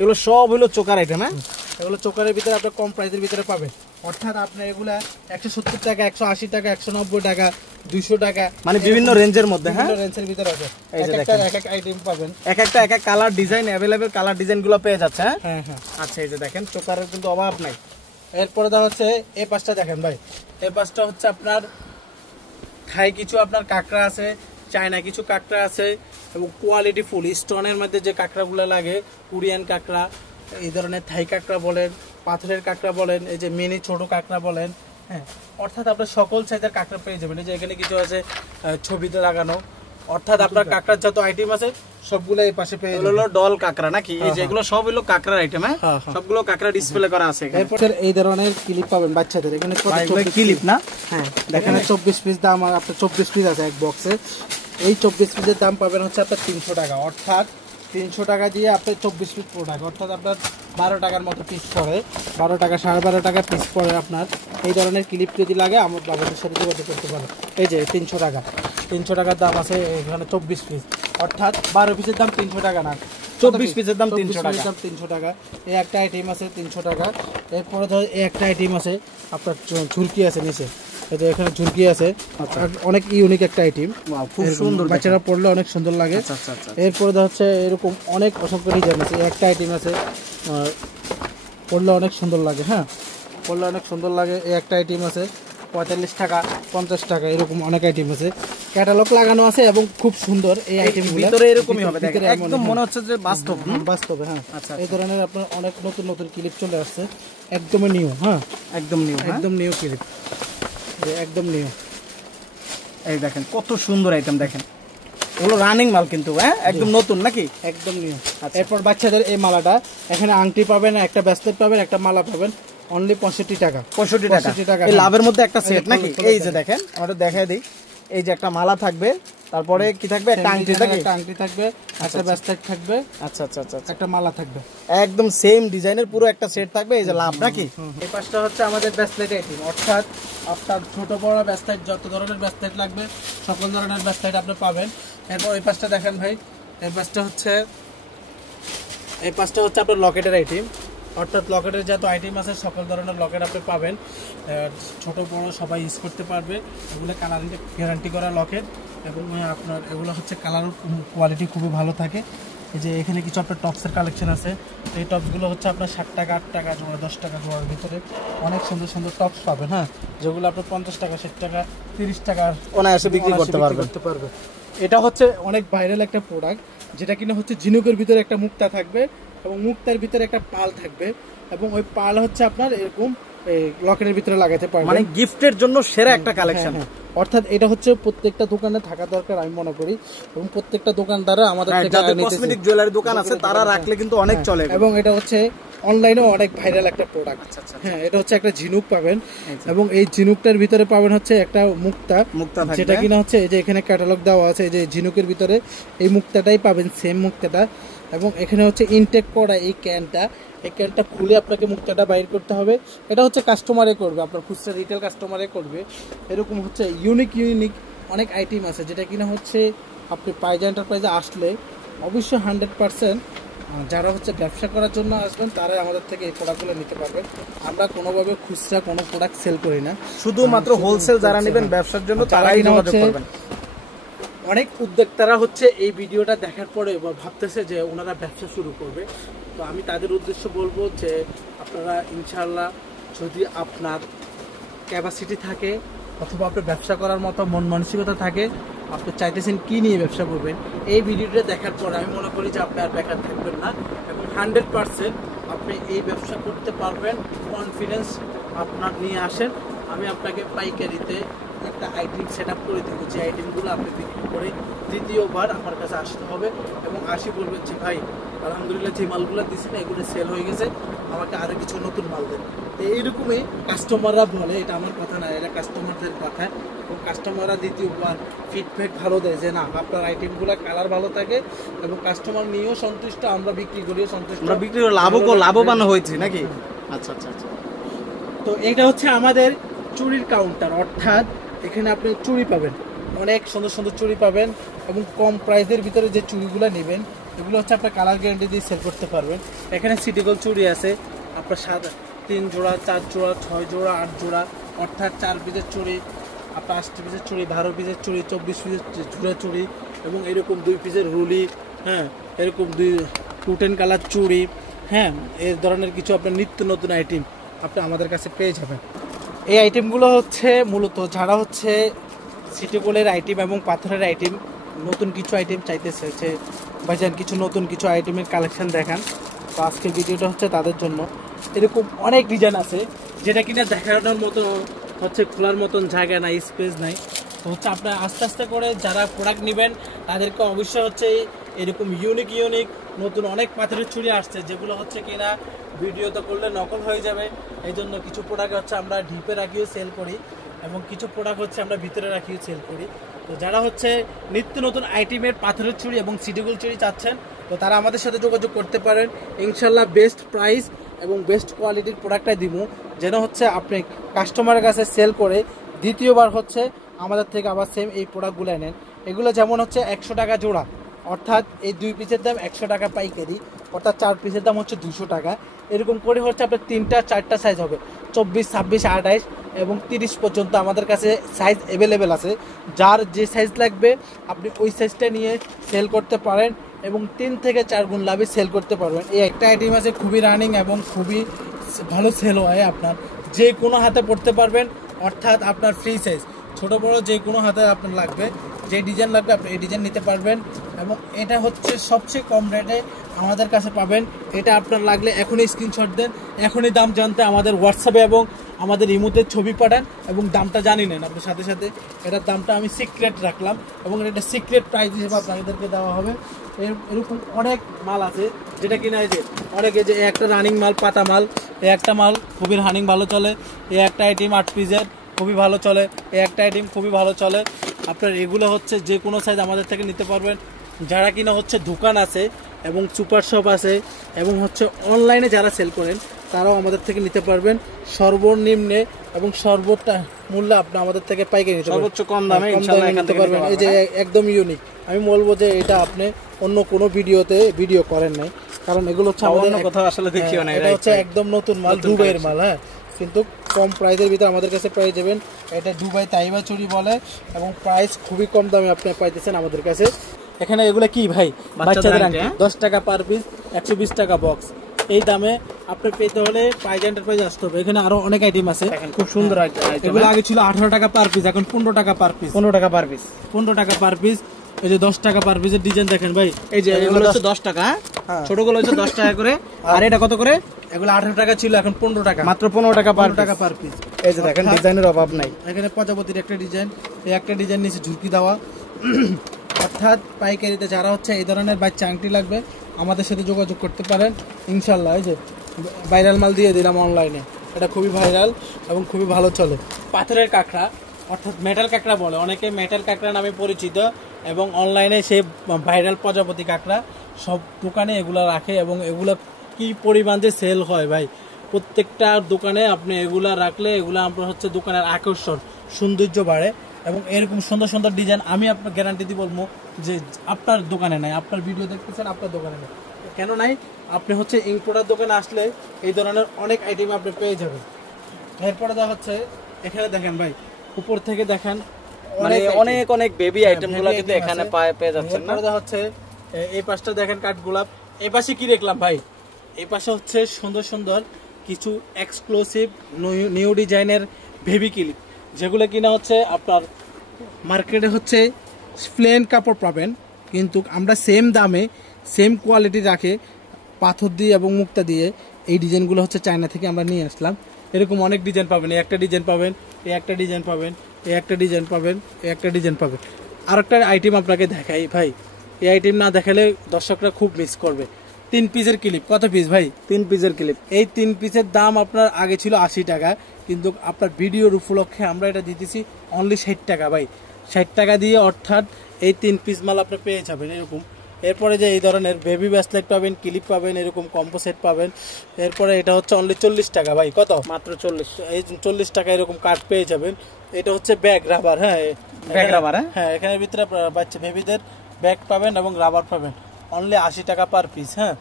এগুলো সব হলো চোকার আইটেম। হ্যাঁ, এগুলো চোকারের ভিতরে আপনি কম প্রাইসের ভিতরে পাবেন। অর্থাৎ আপনার এগুলা 170 টাকা, 180 টাকা, 190 টাকা, 200 টাকা, মানে বিভিন্ন রেঞ্জের মধ্যে। হ্যাঁ, রেঞ্জের ভিতরে আছে। এই যে একটা দেখেন এক এক আইটেম পাবেন, এক একটা এক এক কালার ডিজাইন अवेलेबल, কালার ডিজাইনগুলো পেয়ে যাচ্ছে। হ্যাঁ হ্যাঁ হ্যাঁ। আচ্ছা, এই যে দেখেন চোকারের কিন্তু অভাব নাই। এরপরে দেওয়া হচ্ছে এই পাশটা দেখেন ভাই, এই পাশটা হচ্ছে আপনার থাই কিছু আপনার কাঁকড়া আছে, চায়না কিছু কাঁকড়া আছে এবং কোয়ালিটি ফুল স্টোনের মধ্যে যে কাঁকড়াগুলো লাগে, কোরিয়ান কাঁকড়া, এই ধরনের থাই কাঁকড়া বলেন, পাথরের কাঁকড়া বলেন, এই যে মিনি ছোট কাঁকড়া বলেন। হ্যাঁ, অর্থাৎ আপনার সকল সাইজের কাঁকড়া পেয়ে যাবেন। এই যে এখানে কিছু আছে ছবিতে লাগানো, অর্থাৎ আপনার কাঁকড়ার যত আইটেম আছে সবগুলো এই পাশে পেয়ে যাবেন। হলো ডল কাঁকড়া নাকি? এই যেগুলো সব হলো কাঁকড়ার আইটেম। হ্যাঁ, সবগুলো কাঁকড়া ডিসপ্লে করা আছে এখানে। এরপর এই ধরনের ক্লিপ পাবেন বাচ্চাদের, এখানে ক্লিপ না? হ্যাঁ, এখানে 24 পিস দাম, আর আপনার 24 পিস আছে এক বক্সে। এই 24 পিসের দাম পাবেন হচ্ছে আপনার 300 টাকা। অর্থাৎ 300 টাকা দিয়ে আপনার 24 পিস প্রোডাক্ট, অর্থাৎ আপনার 12 টাকার মতো পিস পড়ে, 12 টাকা 12.5 টাকা পিস পড়ে আপনার। এই ধরনের ক্লিপ যদি লাগে আমার বাবাদের সাথে যোগাযোগ করতে পারেন। এই যে 300 টাকা, 300 টাকার দাম আছে এখানে 24 পিস, অর্থাৎ 12 পিসের দাম 300 টাকা না, 24 পিসের দাম 300 টাকা। 300 টাকা। এই একটা আইটেম আছে 300 টাকা। এরপরে ধর এই একটা আইটেম আছে আপনার ঝুরকি আছে নিচে, এই যে এখানে ঝুরকি আছে, অনেক ইউনিক একটা আইটেম, খুব সুন্দর, বাচ্চারা পড়লে অনেক সুন্দর লাগে। এরপরে ধর হচ্ছে এরকম অনেক অসংখ্য ডিজাইন আছে। একটা আইটেম আছে পড়লে অনেক সুন্দর লাগে। হ্যাঁ, পড়লে অনেক সুন্দর লাগে। এই একটা আইটেম আছে 45 টাকা, 50 টাকা, এরকম অনেক আইটেম আছে, ক্যাটালগ লাগানো আছে এবং খুব সুন্দর এই আইটেমগুলো। ভিতরে এরকমই হবে, দেখেন একদম মনে হচ্ছে যে বাস্তব। বাস্তবে। হ্যাঁ, এই ধরনের আপনার অনেক নতুন নতুন ক্লিপ চলে আসছে, একদমই নিউ। হ্যাঁ, একদম নিউ, একদম নিউ ক্লিপ, একদম নিউ। এই দেখেন কত সুন্দর আইটেম, দেখেন এগুলো রানিং মাল কিন্তু। হ্যাঁ, একদম নতুন নাকি? একদম নিউ। এরপর বাচ্চাদের এই মালাটা, এখানে আংটি পাবেন, একটা ব্রেসলেট পাবেন, একটা মালা পাবেন, অনলি 65 টাকা। 65 টাকা। এই লাভের মধ্যে একটা সেট নাকি? এই যে দেখেন, আমরা দেখাই দিই, এই যে একটা মালা থাকবে, তারপরে কি থাকবে? একটা আংটি থাকবে, একটা আংটি থাকবে, একটা ব্রেসলেট থাকবে, আচ্ছা আচ্ছা আচ্ছা, একটা মালা থাকবে, একদম সেম ডিজাইনের পুরো একটা সেট থাকবে। এই যে লাভ নাকি? এই পাশটা হচ্ছে আমাদের ব্রেসলেট আইটেম, অর্থাৎ আপনার ছোট বড় ব্রেসলেট, যত ধরনের ব্রেসলেট লাগবে সকল ধরনের ব্রেসলেট আপনি পাবেন। এরপর এই পাশটা দেখেন ভাই, এই পাশটা হচ্ছে আপনার লকেটের আইটেম, অর্থাৎ লকেটের যত আইটেম আছে সকল ধরনের লকেট আপনি পাবেন, ছোট বড় সবাই ইউজ করতে পারবে। এগুলো কালারিং গ্যারান্টি করা লকেট এবং আপনার এগুলো হচ্ছে কালার কোয়ালিটি খুবই ভালো থাকে। এই যে এখানে কিছু আপনার টপসের কালেকশন আছে, এই টপসগুলো হচ্ছে আপনার 7 টাকা, 8 টাকা জোড়া, 10 টাকা জোড়ার ভিতরে অনেক সুন্দর সুন্দর টপস পাবেন। হ্যাঁ, যেগুলো আপনার 50 টাকা, 60 টাকা, 30 টাকার অনায়াসে বিক্রি করতে পারবে। এটা হচ্ছে অনেক ভাইরাল একটা প্রোডাক্ট, যেটা কিনা হচ্ছে ঝিনুকের ভিতরে একটা মুক্তা থাকবে এবং মুক্তার ভিতরে একটা পাল থাকবে এবং ওই পাল হচ্ছে আপনার এরকম লকেটের ভিতরে লাগাতে পারবেন, মানে গিফটের জন্য সেরা একটা কালেকশন। অর্থাৎ এটা হচ্ছে প্রত্যেকটা দোকানে থাকা দরকার আমি মনে করি, এবং প্রত্যেকটা দোকানদাররা আমাদের কসমেটিক জুয়েলারি দোকান আছে তারা রাখলে কিন্তু অনেক চলে, এবং এটা হচ্ছে অনলাইনেও অনেক ভাইরাল একটা প্রোডাক্ট। হ্যাঁ, এটা হচ্ছে একটা ঝিনুক পাবেন এবং এই ঝিনুকটার ভিতরে পাবেন হচ্ছে একটা মুক্তা, যেটা কিনা হচ্ছে এই যে এখানে ক্যাটালগ দেওয়া আছে, এই যে ঝিনুকের ভিতরে এই মুক্তাটাই পাবেন, সেম মুক্তাটা। এবং এখানে হচ্ছে ইনটেক করা এই ক্যানটা, এই ক্যানটা খুলে আপনাকে মুক্তাটা বাইর করতে হবে। এটা হচ্ছে কাস্টমারে করবে, আপনার খুচরা রিটেল কাস্টমারে করবে। এরকম হচ্ছে ইউনিক অনেক আইটেম আছে, যেটা কিনা হচ্ছে আপনি পাইজা এন্টারপ্রাইজে আসলে অবশ্যই 100% যারা হচ্ছে ব্যবসা করার জন্য আসবেন তারা আমাদের থেকে এই প্রোডাক্টগুলো নিতে পারবেন। আমরা কোনোভাবে খুচরা কোনো প্রোডাক্ট সেল করি না, শুধুমাত্র হোলসেল যারা নেবেন ব্যবসার জন্য তারাই যোগাযোগ করবেন। অনেক উদ্যোক্তারা হচ্ছে এই ভিডিওটা দেখার পরে ভাবতেছে যে ওনারা ব্যবসা শুরু করবে, তো আমি তাদের উদ্দেশ্য বলবো যে আপনারা ইনশাআল্লাহ যদি আপনার ক্যাপাসিটি থাকে অথবা আপনার ব্যবসা করার মতো মন মানসিকতা থাকে, আপনি চাইতেছেন কি নিয়ে ব্যবসা করবেন, এই ভিডিওটা দেখার পর আমি মনে করি যে আপনি আর বেকার থাকবেন না এবং 100% আপনি এই ব্যবসা করতে পারবেন। কনফিডেন্স আপনার নিয়ে আসেন, আমি আপনাকে পাইকারিতে একটা আইটেম সেট আপ করে দেবো, যে আইটেমগুলো আপনি বিক্রি করে দ্বিতীয়বার আমার কাছে আসতে হবে এবং আসি বলবেন যে ভাই আলহামদুলিল্লাহ যে মালগুলো দিচ্ছেন এগুলো সেল হয়ে গেছে, আমাকে আরও কিছু নতুন মাল দেন। তো এইরকমই কাস্টমাররা বলে, এটা আমার কথা না, এটা কাস্টমারদের কথা, এবং কাস্টমাররা দ্বিতীয়বার ফিডব্যাক ভালো দেয় যে না আপনার আইটেমগুলো কালার ভালো থাকে এবং কাস্টমার নিয়েও সন্তুষ্ট, আমরা বিক্রি করিও সন্তুষ্ট, আমরা বিক্রি করে লাভবান হয়েছি নাকি? আচ্ছা আচ্ছা আচ্ছা। তো এটা হচ্ছে আমাদের চুরির কাউন্টার, অর্থাৎ এখানে আপনি চুড়ি পাবেন, অনেক সুন্দর সুন্দর চুড়ি পাবেন এবং কম প্রাইসের ভিতরে যে চুড়িগুলো নেবেন এগুলো হচ্ছে আপনার কালার গ্যারান্টি দিয়ে সেল করতে পারবেন। এখানে সিটি গোল্ড চুড়ি আছে, আপনার 3 জোড়া 4 জোড়া 6 জোড়া 8 জোড়া, অর্থাৎ 4 পিসের চুড়ি, আপনার 8 পিসের চুড়ি, 12 পিসের চুড়ি, 24 পিসের জোড়া চুড়ি, এবং এরকম 2 পিসের রুলি, হ্যাঁ, এরকম 2 কালার চুড়ি, হ্যাঁ, এই ধরনের কিছু আপনার নিত্য নতুন আইটেম আপনি আমাদের কাছে পেয়ে যাবেন। এই আইটেমগুলো হচ্ছে মূলত যারা হচ্ছে সিটি গোল্ডের আইটেম এবং পাথরের আইটেম, নতুন কিছু আইটেম চাইতেছে যে ভাইজান কিছু নতুন কিছু আইটেমের কালেকশন দেখান, তো আজকের ভিডিওটা হচ্ছে তাদের জন্য। এরকম অনেক ডিজাইন আছে যেটা কিনা দেখানোর মতো হচ্ছে খোলার মতন জায়গা নাই, স্পেস নাই। তো হচ্ছে আপনার আস্তে আস্তে করে যারা প্রোডাক্ট নেবেন তাদেরকে অবশ্যই হচ্ছে এরকম ইউনিক নতুন অনেক পাথরের চুড়ি আসছে, যেগুলো হচ্ছে কিনা ভিডিওতে করলে নকল হয়ে যাবে। এই জন্য কিছু প্রোডাক্ট হচ্ছে আমরা ডিপে রাখিও সেল করি এবং কিছু প্রোডাক্ট হচ্ছে আমরা ভিতরে রাখিও সেল করি। তো যারা হচ্ছে নিত্য নতুন আইটেমের পাথরের চুড়ি এবং সিটি গোল্ড চুড়ি চাচ্ছেন, তো তারা আমাদের সাথে যোগাযোগ করতে পারেন। ইনশাল্লাহ বেস্ট প্রাইস এবং বেস্ট কোয়ালিটির প্রোডাক্টটাই দিব, যেন হচ্ছে আপনি কাস্টমারের কাছে সেল করে দ্বিতীয়বার হচ্ছে আমাদের থেকে আবার সেম এই প্রোডাক্টগুলো নেন। এগুলো যেমন হচ্ছে 100 টাকা জোড়া, অর্থাৎ এই 2 পিসের দাম 100 টাকা পাইকারি, অর্থাৎ 4 পিসের দাম হচ্ছে 200 টাকা। এরকম করে হচ্ছে আপনার 3টা 4টা সাইজ হবে, 24, 26, 28 এবং 30 পর্যন্ত আমাদের কাছে সাইজ অ্যাভেলেবেল আছে। যার যে সাইজ লাগবে আপনি ওই সাইজটা নিয়ে সেল করতে পারেন এবং 3 থেকে 4 গুণ লাভে সেল করতে পারবেন। এই একটা আইটেম আছে খুবই রানিং এবং খুবই ভালো সেল হয়, আপনার যে কোনো হাতে পড়তে পারবেন, অর্থাৎ আপনার ফ্রি সাইজ ছোট বড় যে কোনো হাতে আপনার লাগবে, যে ডিজাইন লাগবে আপনি এই ডিজাইন নিতে পারবেন। এবং এটা হচ্ছে সবচেয়ে কম রেটে আমাদের কাছে পাবেন। এটা আপনার লাগলে এখনই স্ক্রিনশট দেন, এখনই দাম জানতে আমাদের হোয়াটসঅ্যাপে এবং আমাদের ইমোতে ছবি পাঠান এবং দামটা জানিয়ে নেন। আপনার সাথে সাথে এটার দামটা আমি সিক্রেট রাখলাম এবং এটা সিক্রেট প্রাইস হিসেবে আপনাদেরকে দেওয়া হবে। এরকম অনেক মাল আছে যেটা কিনা এই যে অনেকে যে একটা রানিং মাল, পাতা মাল, এই একটা মাল খুবই রানিং ভালো চলে, এই একটা আইটেম 8 পিসের খুবই ভালো চলে, এই একটা আইটেম খুবই ভালো চলে। আপনার এগুলো হচ্ছে যে কোনো সাইজ আমাদের থেকে নিতে পারবেন। যারা কিনা হচ্ছে দোকান আছে এবং সুপার শপ আছে এবং হচ্ছে অনলাইনে যারা সেল করেন তারাও আমাদের থেকে নিতে পারবেন সর্বনিম্নে এবং সর্বোচ্চ মূল্যে আপনি আমাদের থেকে পাইকারি নিতে পারবেন, সর্বোচ্চ কম দামে ইনশাআল্লাহ এখান থেকে পারবেন। এই যে একদম ইউনিক, আমি বলবো যে এটা আপনি অন্য কোনো ভিডিওতে ভিডিও করেন নাই, কারণ এগুলো হচ্ছে আমাদের কোথাও আসলে দেখিও না। এটা হচ্ছে একদম নতুন মাল, দুবাইয়ের মাল, হ্যাঁ, কিন্তু কম প্রাইসের ভিতরে আমাদের কাছে পেয়ে যাবেন। এটা দুবাই তাইবা চুড়ি বলে এবং প্রাইস খুবই কম দামে আপনি পাইতেছেন আমাদের কাছে। এখানে এগুলো কি ভাই, বাচ্চাদের আংটি, 10 টাকা পার পিস, 120 টাকা বক্স। এই দামে আপনি পেতে হলে প্রাইজ এন্টারপ্রাইজ আসতে হবে। এখানে আরো অনেক আইটেম আছে, খুব সুন্দর আইটেম। এগুলো আগে ছিল 18 টাকা পার পিস, এখন 15 টাকা পার পিস, 15 টাকা পার পিস, 15 টাকা পার পিস। এই যে 10 টাকা পার পিসের ডিজাইন দেখেন ভাই, এই যে এগুলো হচ্ছে 10 টাকা, ছোটগুলো হচ্ছে 10 টাকা করে, আর এটা কত করে? এগুলো 18 টাকা ছিল, এখন 15 টাকা, মাত্র 15 টাকা পার পিস। এই যে দেখেন ডিজাইনের অভাব নাই। এখানে প্রজাপতির একটা ডিজাইন, এই একটা ডিজাইন নিচে ঝুঁকি দেওয়া। অর্থাৎ পাইকারিতে যারা হচ্ছে এই ধরনের বাচ্চা আংটি লাগবে আমাদের সাথে যোগাযোগ করতে পারেন ইনশাল্লাহ। এই যে ভাইরাল মাল দিয়ে দিলাম অনলাইনে, এটা খুবই ভাইরাল এবং খুবই ভালো চলে। পাথরের কাঁকড়া, অর্থাৎ মেটাল কাঁকড়া বলে অনেকে, মেটাল কাঁকড়া নামে পরিচিত এবং অনলাইনে সে ভাইরাল প্রজাপতি কাঁকড়া সব দোকানে এগুলো রাখে এবং এগুলো কি পরিমাণ যে সেল হয় ভাই, প্রত্যেকটা দোকানে আপনি এগুলা রাখলে এগুলো আপনার হচ্ছে দোকানের আকর্ষণ, সৌন্দর্য বাড়ে। এবং এরকম সুন্দর সুন্দর ডিজাইন আমি আপনার গ্যারান্টি দিয়ে বলবো যে আপনার দোকানে নাই, আপনার ভিডিও দেখতেছেন আপনার দোকানে নেই, কেন নাই? আপনি হচ্ছে ইম্পোর্টার দোকানে আসলে এই ধরনের অনেক আইটেম আপনি পেয়ে যাবেন। এরপরে দেখা হচ্ছে এখানে দেখেন ভাই, উপর থেকে দেখেন অনেক অনেক বেবি আইটেমগুলো কিন্তু এখানে পেয়ে যাচ্ছেন না। দেখা হচ্ছে এই পাশটা দেখেন কাঠগোলাপ, এই পাশে কি দেখলাম ভাই, এই পাশে হচ্ছে সুন্দর সুন্দর কিছু এক্সক্লুসিভ নিউ ডিজাইনের বেবি ক্লিপ, যেগুলো কিনা হচ্ছে আপনার মার্কেটে হচ্ছে প্লেন কাপড় পাবেন, কিন্তু আমরা সেম দামে সেম কোয়ালিটি রাখে পাথর দিয়ে এবং মুক্তা দিয়ে এই ডিজাইনগুলো হচ্ছে চায়না থেকে আমরা নিয়ে আসলাম। এরকম অনেক ডিজাইন পাবেন, এই একটা ডিজাইন পাবেন, এই একটা ডিজাইন পাবেন, এই একটা ডিজাইন পাবেন, এই একটা ডিজাইন পাবেন। আর একটা আইটেম আপনাকে দেখাই ভাই, এই আইটেম না দেখালে দর্শকরা খুব মিস করবে। 3 পিসের ক্লিপ, কত পিস ভাই? 3 পিসের ক্লিপ। এই 3 পিসের দাম আপনার আগে ছিল 80 টাকা, কিন্তু আপনার ভিডিওর উপলক্ষে আমরা এটা দিতেছি অনলি 60 টাকা ভাই, 60 টাকা দিয়ে, অর্থাৎ এই 3 পিস মাল আপনি পেয়ে যাবেন এরকম। এরপরে যে এই ধরনের বেবি ব্রেসলেট পাবেন, ক্লিপ পাবেন, এরকম কম্বো সেট পাবেন। এরপরে এটা হচ্ছে অনলি 40 টাকা ভাই, কত? মাত্র 40। এই 40 টাকা এরকম কার্ড পেয়ে যাবেন। এটা হচ্ছে ব্যাগ রাবার, হ্যাঁ ব্যাগ রাবার, হ্যাঁ এখানের ভিতরে বাচ্চা বেবিদের ব্যাগ পাবেন এবং রাবার পাবেন, অনলি 80 টাকা পার পিস। হ্যাঁ,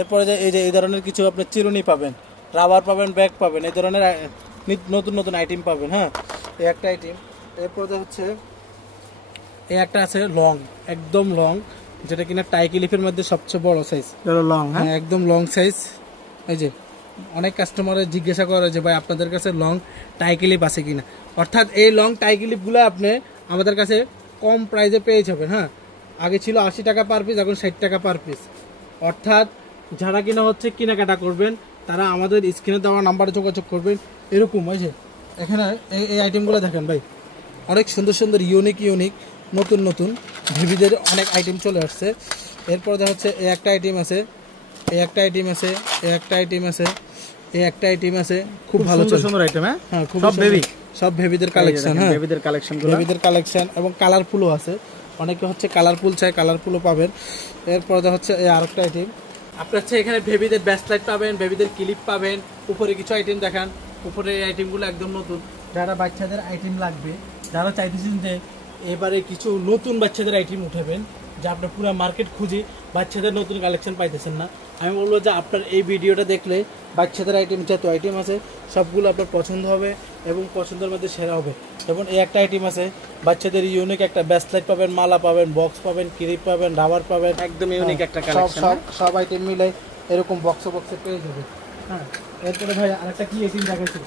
এরপরে যে এই ধরনের কিছু আপনার চিরুনি পাবেন, রাবার পাবেন, ব্যাগ পাবেন, এই ধরনের নতুন নতুন আইটেম পাবেন। হ্যাঁ, এই একটা আইটেম। এরপরে হচ্ছে এই একটা আছে লং, একদম লং, যেটা কিনা টাই ক্লিপের মধ্যে সবচেয়ে বড় সাইজ। লং, হ্যাঁ একদম লং সাইজ। এই যে অনেক কাস্টমারের জিজ্ঞাসা করে যে ভাই আপনাদের কাছে লং টাই ক্লিপ আছে কিনা, অর্থাৎ এই লং টাই ক্লিপগুলো আপনি আমাদের কাছে কম প্রাইসে পেয়ে যাবেন। হ্যাঁ, আগে ছিল 80 টাকা পার পিস, এখন 60 টাকা পার পিস। অর্থাৎ যারা কিনা হচ্ছে কেনাকাটা করবেন তারা আমাদের স্ক্রিনে দেওয়া নাম্বারে যোগাযোগ করবেন। এরকম ওই যে এখানে এই আইটেমগুলো দেখেন ভাই, অনেক সুন্দর সুন্দর ইউনিক নতুন নতুন বেবিদের অনেক আইটেম চলে আসছে। এরপর দেখা হচ্ছে এই একটা আইটেম আছে, এই একটা আইটেম আছে, এই একটা আইটেম আছে, এই একটা আইটেম আছে, খুব ভালো সুন্দর আইটেম। হ্যাঁ, খুব সব বেবি, সব বেবিদের কালেকশন। হ্যাঁ, বেবিদের কালেকশন, বেবিদের কালেকশন এবং কালারফুলও আছে। অনেকে হচ্ছে কালারফুল চাই, কালারফুলও পাবেন। এরপর দেখা হচ্ছে এই আরেকটা আইটেম, আপনার হচ্ছে এখানে বেবিদের ব্যাসলাইট পাবেন, বেবিদের ক্লিপ পাবেন। উপরে কিছু আইটেম দেখান, উপরে এই আইটেমগুলো একদম নতুন, যারা বাচ্চাদের আইটেম লাগবে, যারা চাইতেছেন যে এবারে কিছু নতুন বাচ্চাদের আইটেম উঠাবেন, যে আপনার পুরো মার্কেট খুঁজি বাচ্চাদের নতুন কালেকশন পাইতেছেন না, আমি বলবো যে আপনার এই ভিডিওটা দেখলে বাচ্চাদের আইটেম যত আইটেম আছে সবগুলো আপনার পছন্দ হবে এবং পছন্দের মধ্যে সেরা হবে। যেমন এই একটা আইটেম আছে, বাচ্চাদের ইউনিক একটা ব্যাসলাইট পাবেন, মালা পাবেন, বক্স পাবেন, ক্লিপ পাবেন, রাবার পাবেন, একদম ইউনিক একটা কালেকশন। সব আইটেম মিলে এরকম বক্সে পেয়ে যাবে। হ্যাঁ, এরপরে ভাই আরেকটা কি আইটেম দেখাচ্ছি,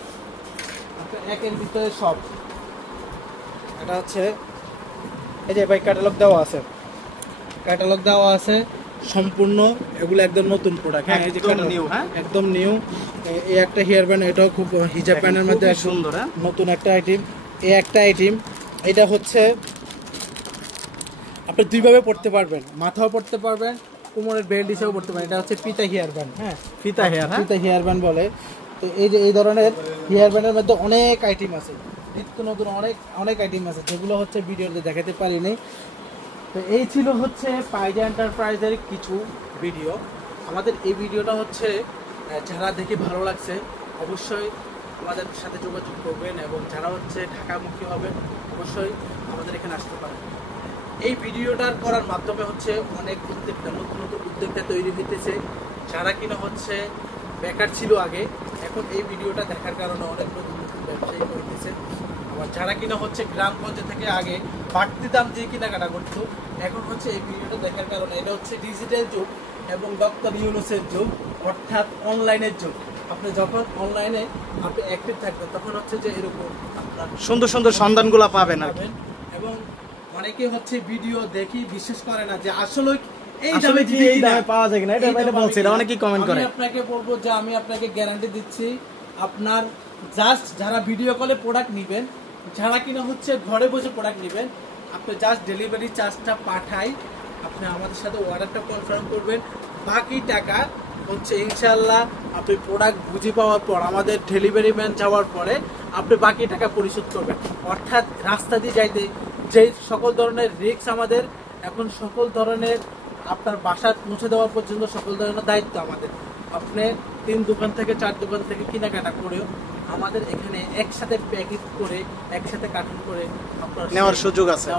আপনার একের ভিতরে সব। এটা হচ্ছে এই যে ভাই ক্যাটালগ দেওয়া আছে, ক্যাটালগ দেওয়া আছে সম্পূর্ণ, এগুলো একদম নতুন প্রোডাক্ট। হ্যাঁ, এই যে নিউ, একদম নিউ। এই একটা হেয়ার ব্যান্ড, এটাও খুব হিজাব ব্যান্ডের মধ্যে সুন্দর, নতুন একটা আইটেম। এই একটা আইটেম, এটা হচ্ছে আপনি দুইভাবে পড়তে পারবেন, মাথাও পড়তে পারবেন, কোমরের বেল্ট হিসেবে পড়তে পারবেন। এটা হচ্ছে পিতা হেয়ার ব্যান্ড। হ্যাঁ, ফিতা হেয়ার ব্যান্ড বলে। তো এই যে এই ধরনের হেয়ার ব্যান্ডের মধ্যে অনেক আইটেম আছে, নিত্য নতুন অনেক আইটেম আছে, যেগুলো হচ্ছে ভিডিওতে দেখাতে পারিনি। তো এই ছিল হচ্ছে পাইজা এন্টারপ্রাইজের কিছু ভিডিও। আমাদের এই ভিডিওটা হচ্ছে যারা দেখে ভালো লাগছে অবশ্যই আমাদের সাথে যোগাযোগ করবেন, এবং যারা হচ্ছে ঢাকামুখী হবেন অবশ্যই আমাদের এখানে আসতে পারেন। এই ভিডিওটার করার মাধ্যমে হচ্ছে অনেক উদ্যোক্তা, নতুন নতুন উদ্যোক্তা তৈরি হইতেছে, যারা কিনা হচ্ছে বেকার ছিল আগে, এখন এই ভিডিওটা দেখার কারণে অনেক নতুন নতুন ব্যবসায়ী হইতেছে। আবার যারা কিনা হচ্ছে গ্রামগঞ্জে থেকে আগে বাড়তি দাম দিয়ে কেনাকাটা করতো, এখন হচ্ছে এই ভিডিওটা দেখার কারণে, এটা হচ্ছে ডিজিটাল যুগ এবং ডক্টর ইউনুসের যুগ, অর্থাৎ অনলাইনের যুগ। আপনি যখন অনলাইনে আপনি অ্যাক্টিভ থাকবেন তখন হচ্ছে যে এরকম আপনার সুন্দর সুন্দর সন্ধানগুলো পাবেন। এবং অনেকে হচ্ছে ভিডিও দেখি বিশ্বাস করে না যে আসলে এই দামে পাওয়া যায় কিনা, এটা বলছে, এটা অনেকেই কমেন্ট করে। আমি আপনাকে বলবো যে আমি আপনাকে গ্যারান্টি দিচ্ছি, আপনার জাস্ট যারা ভিডিও কলে প্রোডাক্ট নেবেন, যারা কিনা হচ্ছে ঘরে বসে প্রোডাক্ট নেবেন, আপনি জাস্ট ডেলিভারি চার্জটা পাঠাই, আপনি আমাদের সাথে অর্ডারটা কনফার্ম করবেন, বাকি টাকা হচ্ছে ইনশাল্লাহ আপনি প্রোডাক্ট বুঝে পাওয়ার পর, আমাদের ডেলিভারি ম্যান যাওয়ার পরে আপনি বাকি টাকা পরিশোধ করবেন। অর্থাৎ রাস্তা দিয়ে যাইতে যে সকল ধরনের রিস্ক আমাদের, এখন সকল ধরনের আপনার বাসা পৌঁছে দেওয়া পর্যন্ত সকল ধরনের দায়িত্ব আমাদের। আপনি 3 দোকান থেকে 4 দোকান থেকে কেনাকাটা করেও আমাদের এখানে একসাথে প্যাকেট করে, একসাথে কার্টুন করে আপনার নেওয়ার সুযোগ আছে।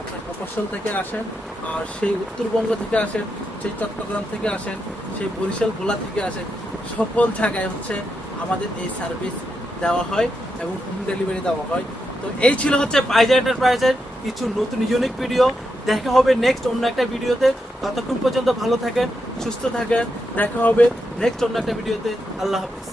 আপনার মফস্বল থেকে আসেন, আর সেই উত্তরবঙ্গ থেকে আসেন, সেই চট্টগ্রাম থেকে আসেন, সেই বরিশাল ভোলা থেকে আসেন, সকল জায়গায় হচ্ছে আমাদের এই সার্ভিস দেওয়া হয় এবং হোম ডেলিভারি দেওয়া হয়। তো এই ছিল হচ্ছে পাইজা এন্টারপ্রাইজের কিছু নতুন ইউনিক ভিডিও। দেখা হবে নেক্সট অন্য একটা ভিডিওতে। ততক্ষণ পর্যন্ত ভালো থাকেন, সুস্থ থাকেন। দেখা হবে নেক্সট অন্য একটা ভিডিওতে। আল্লাহ হাফিজ।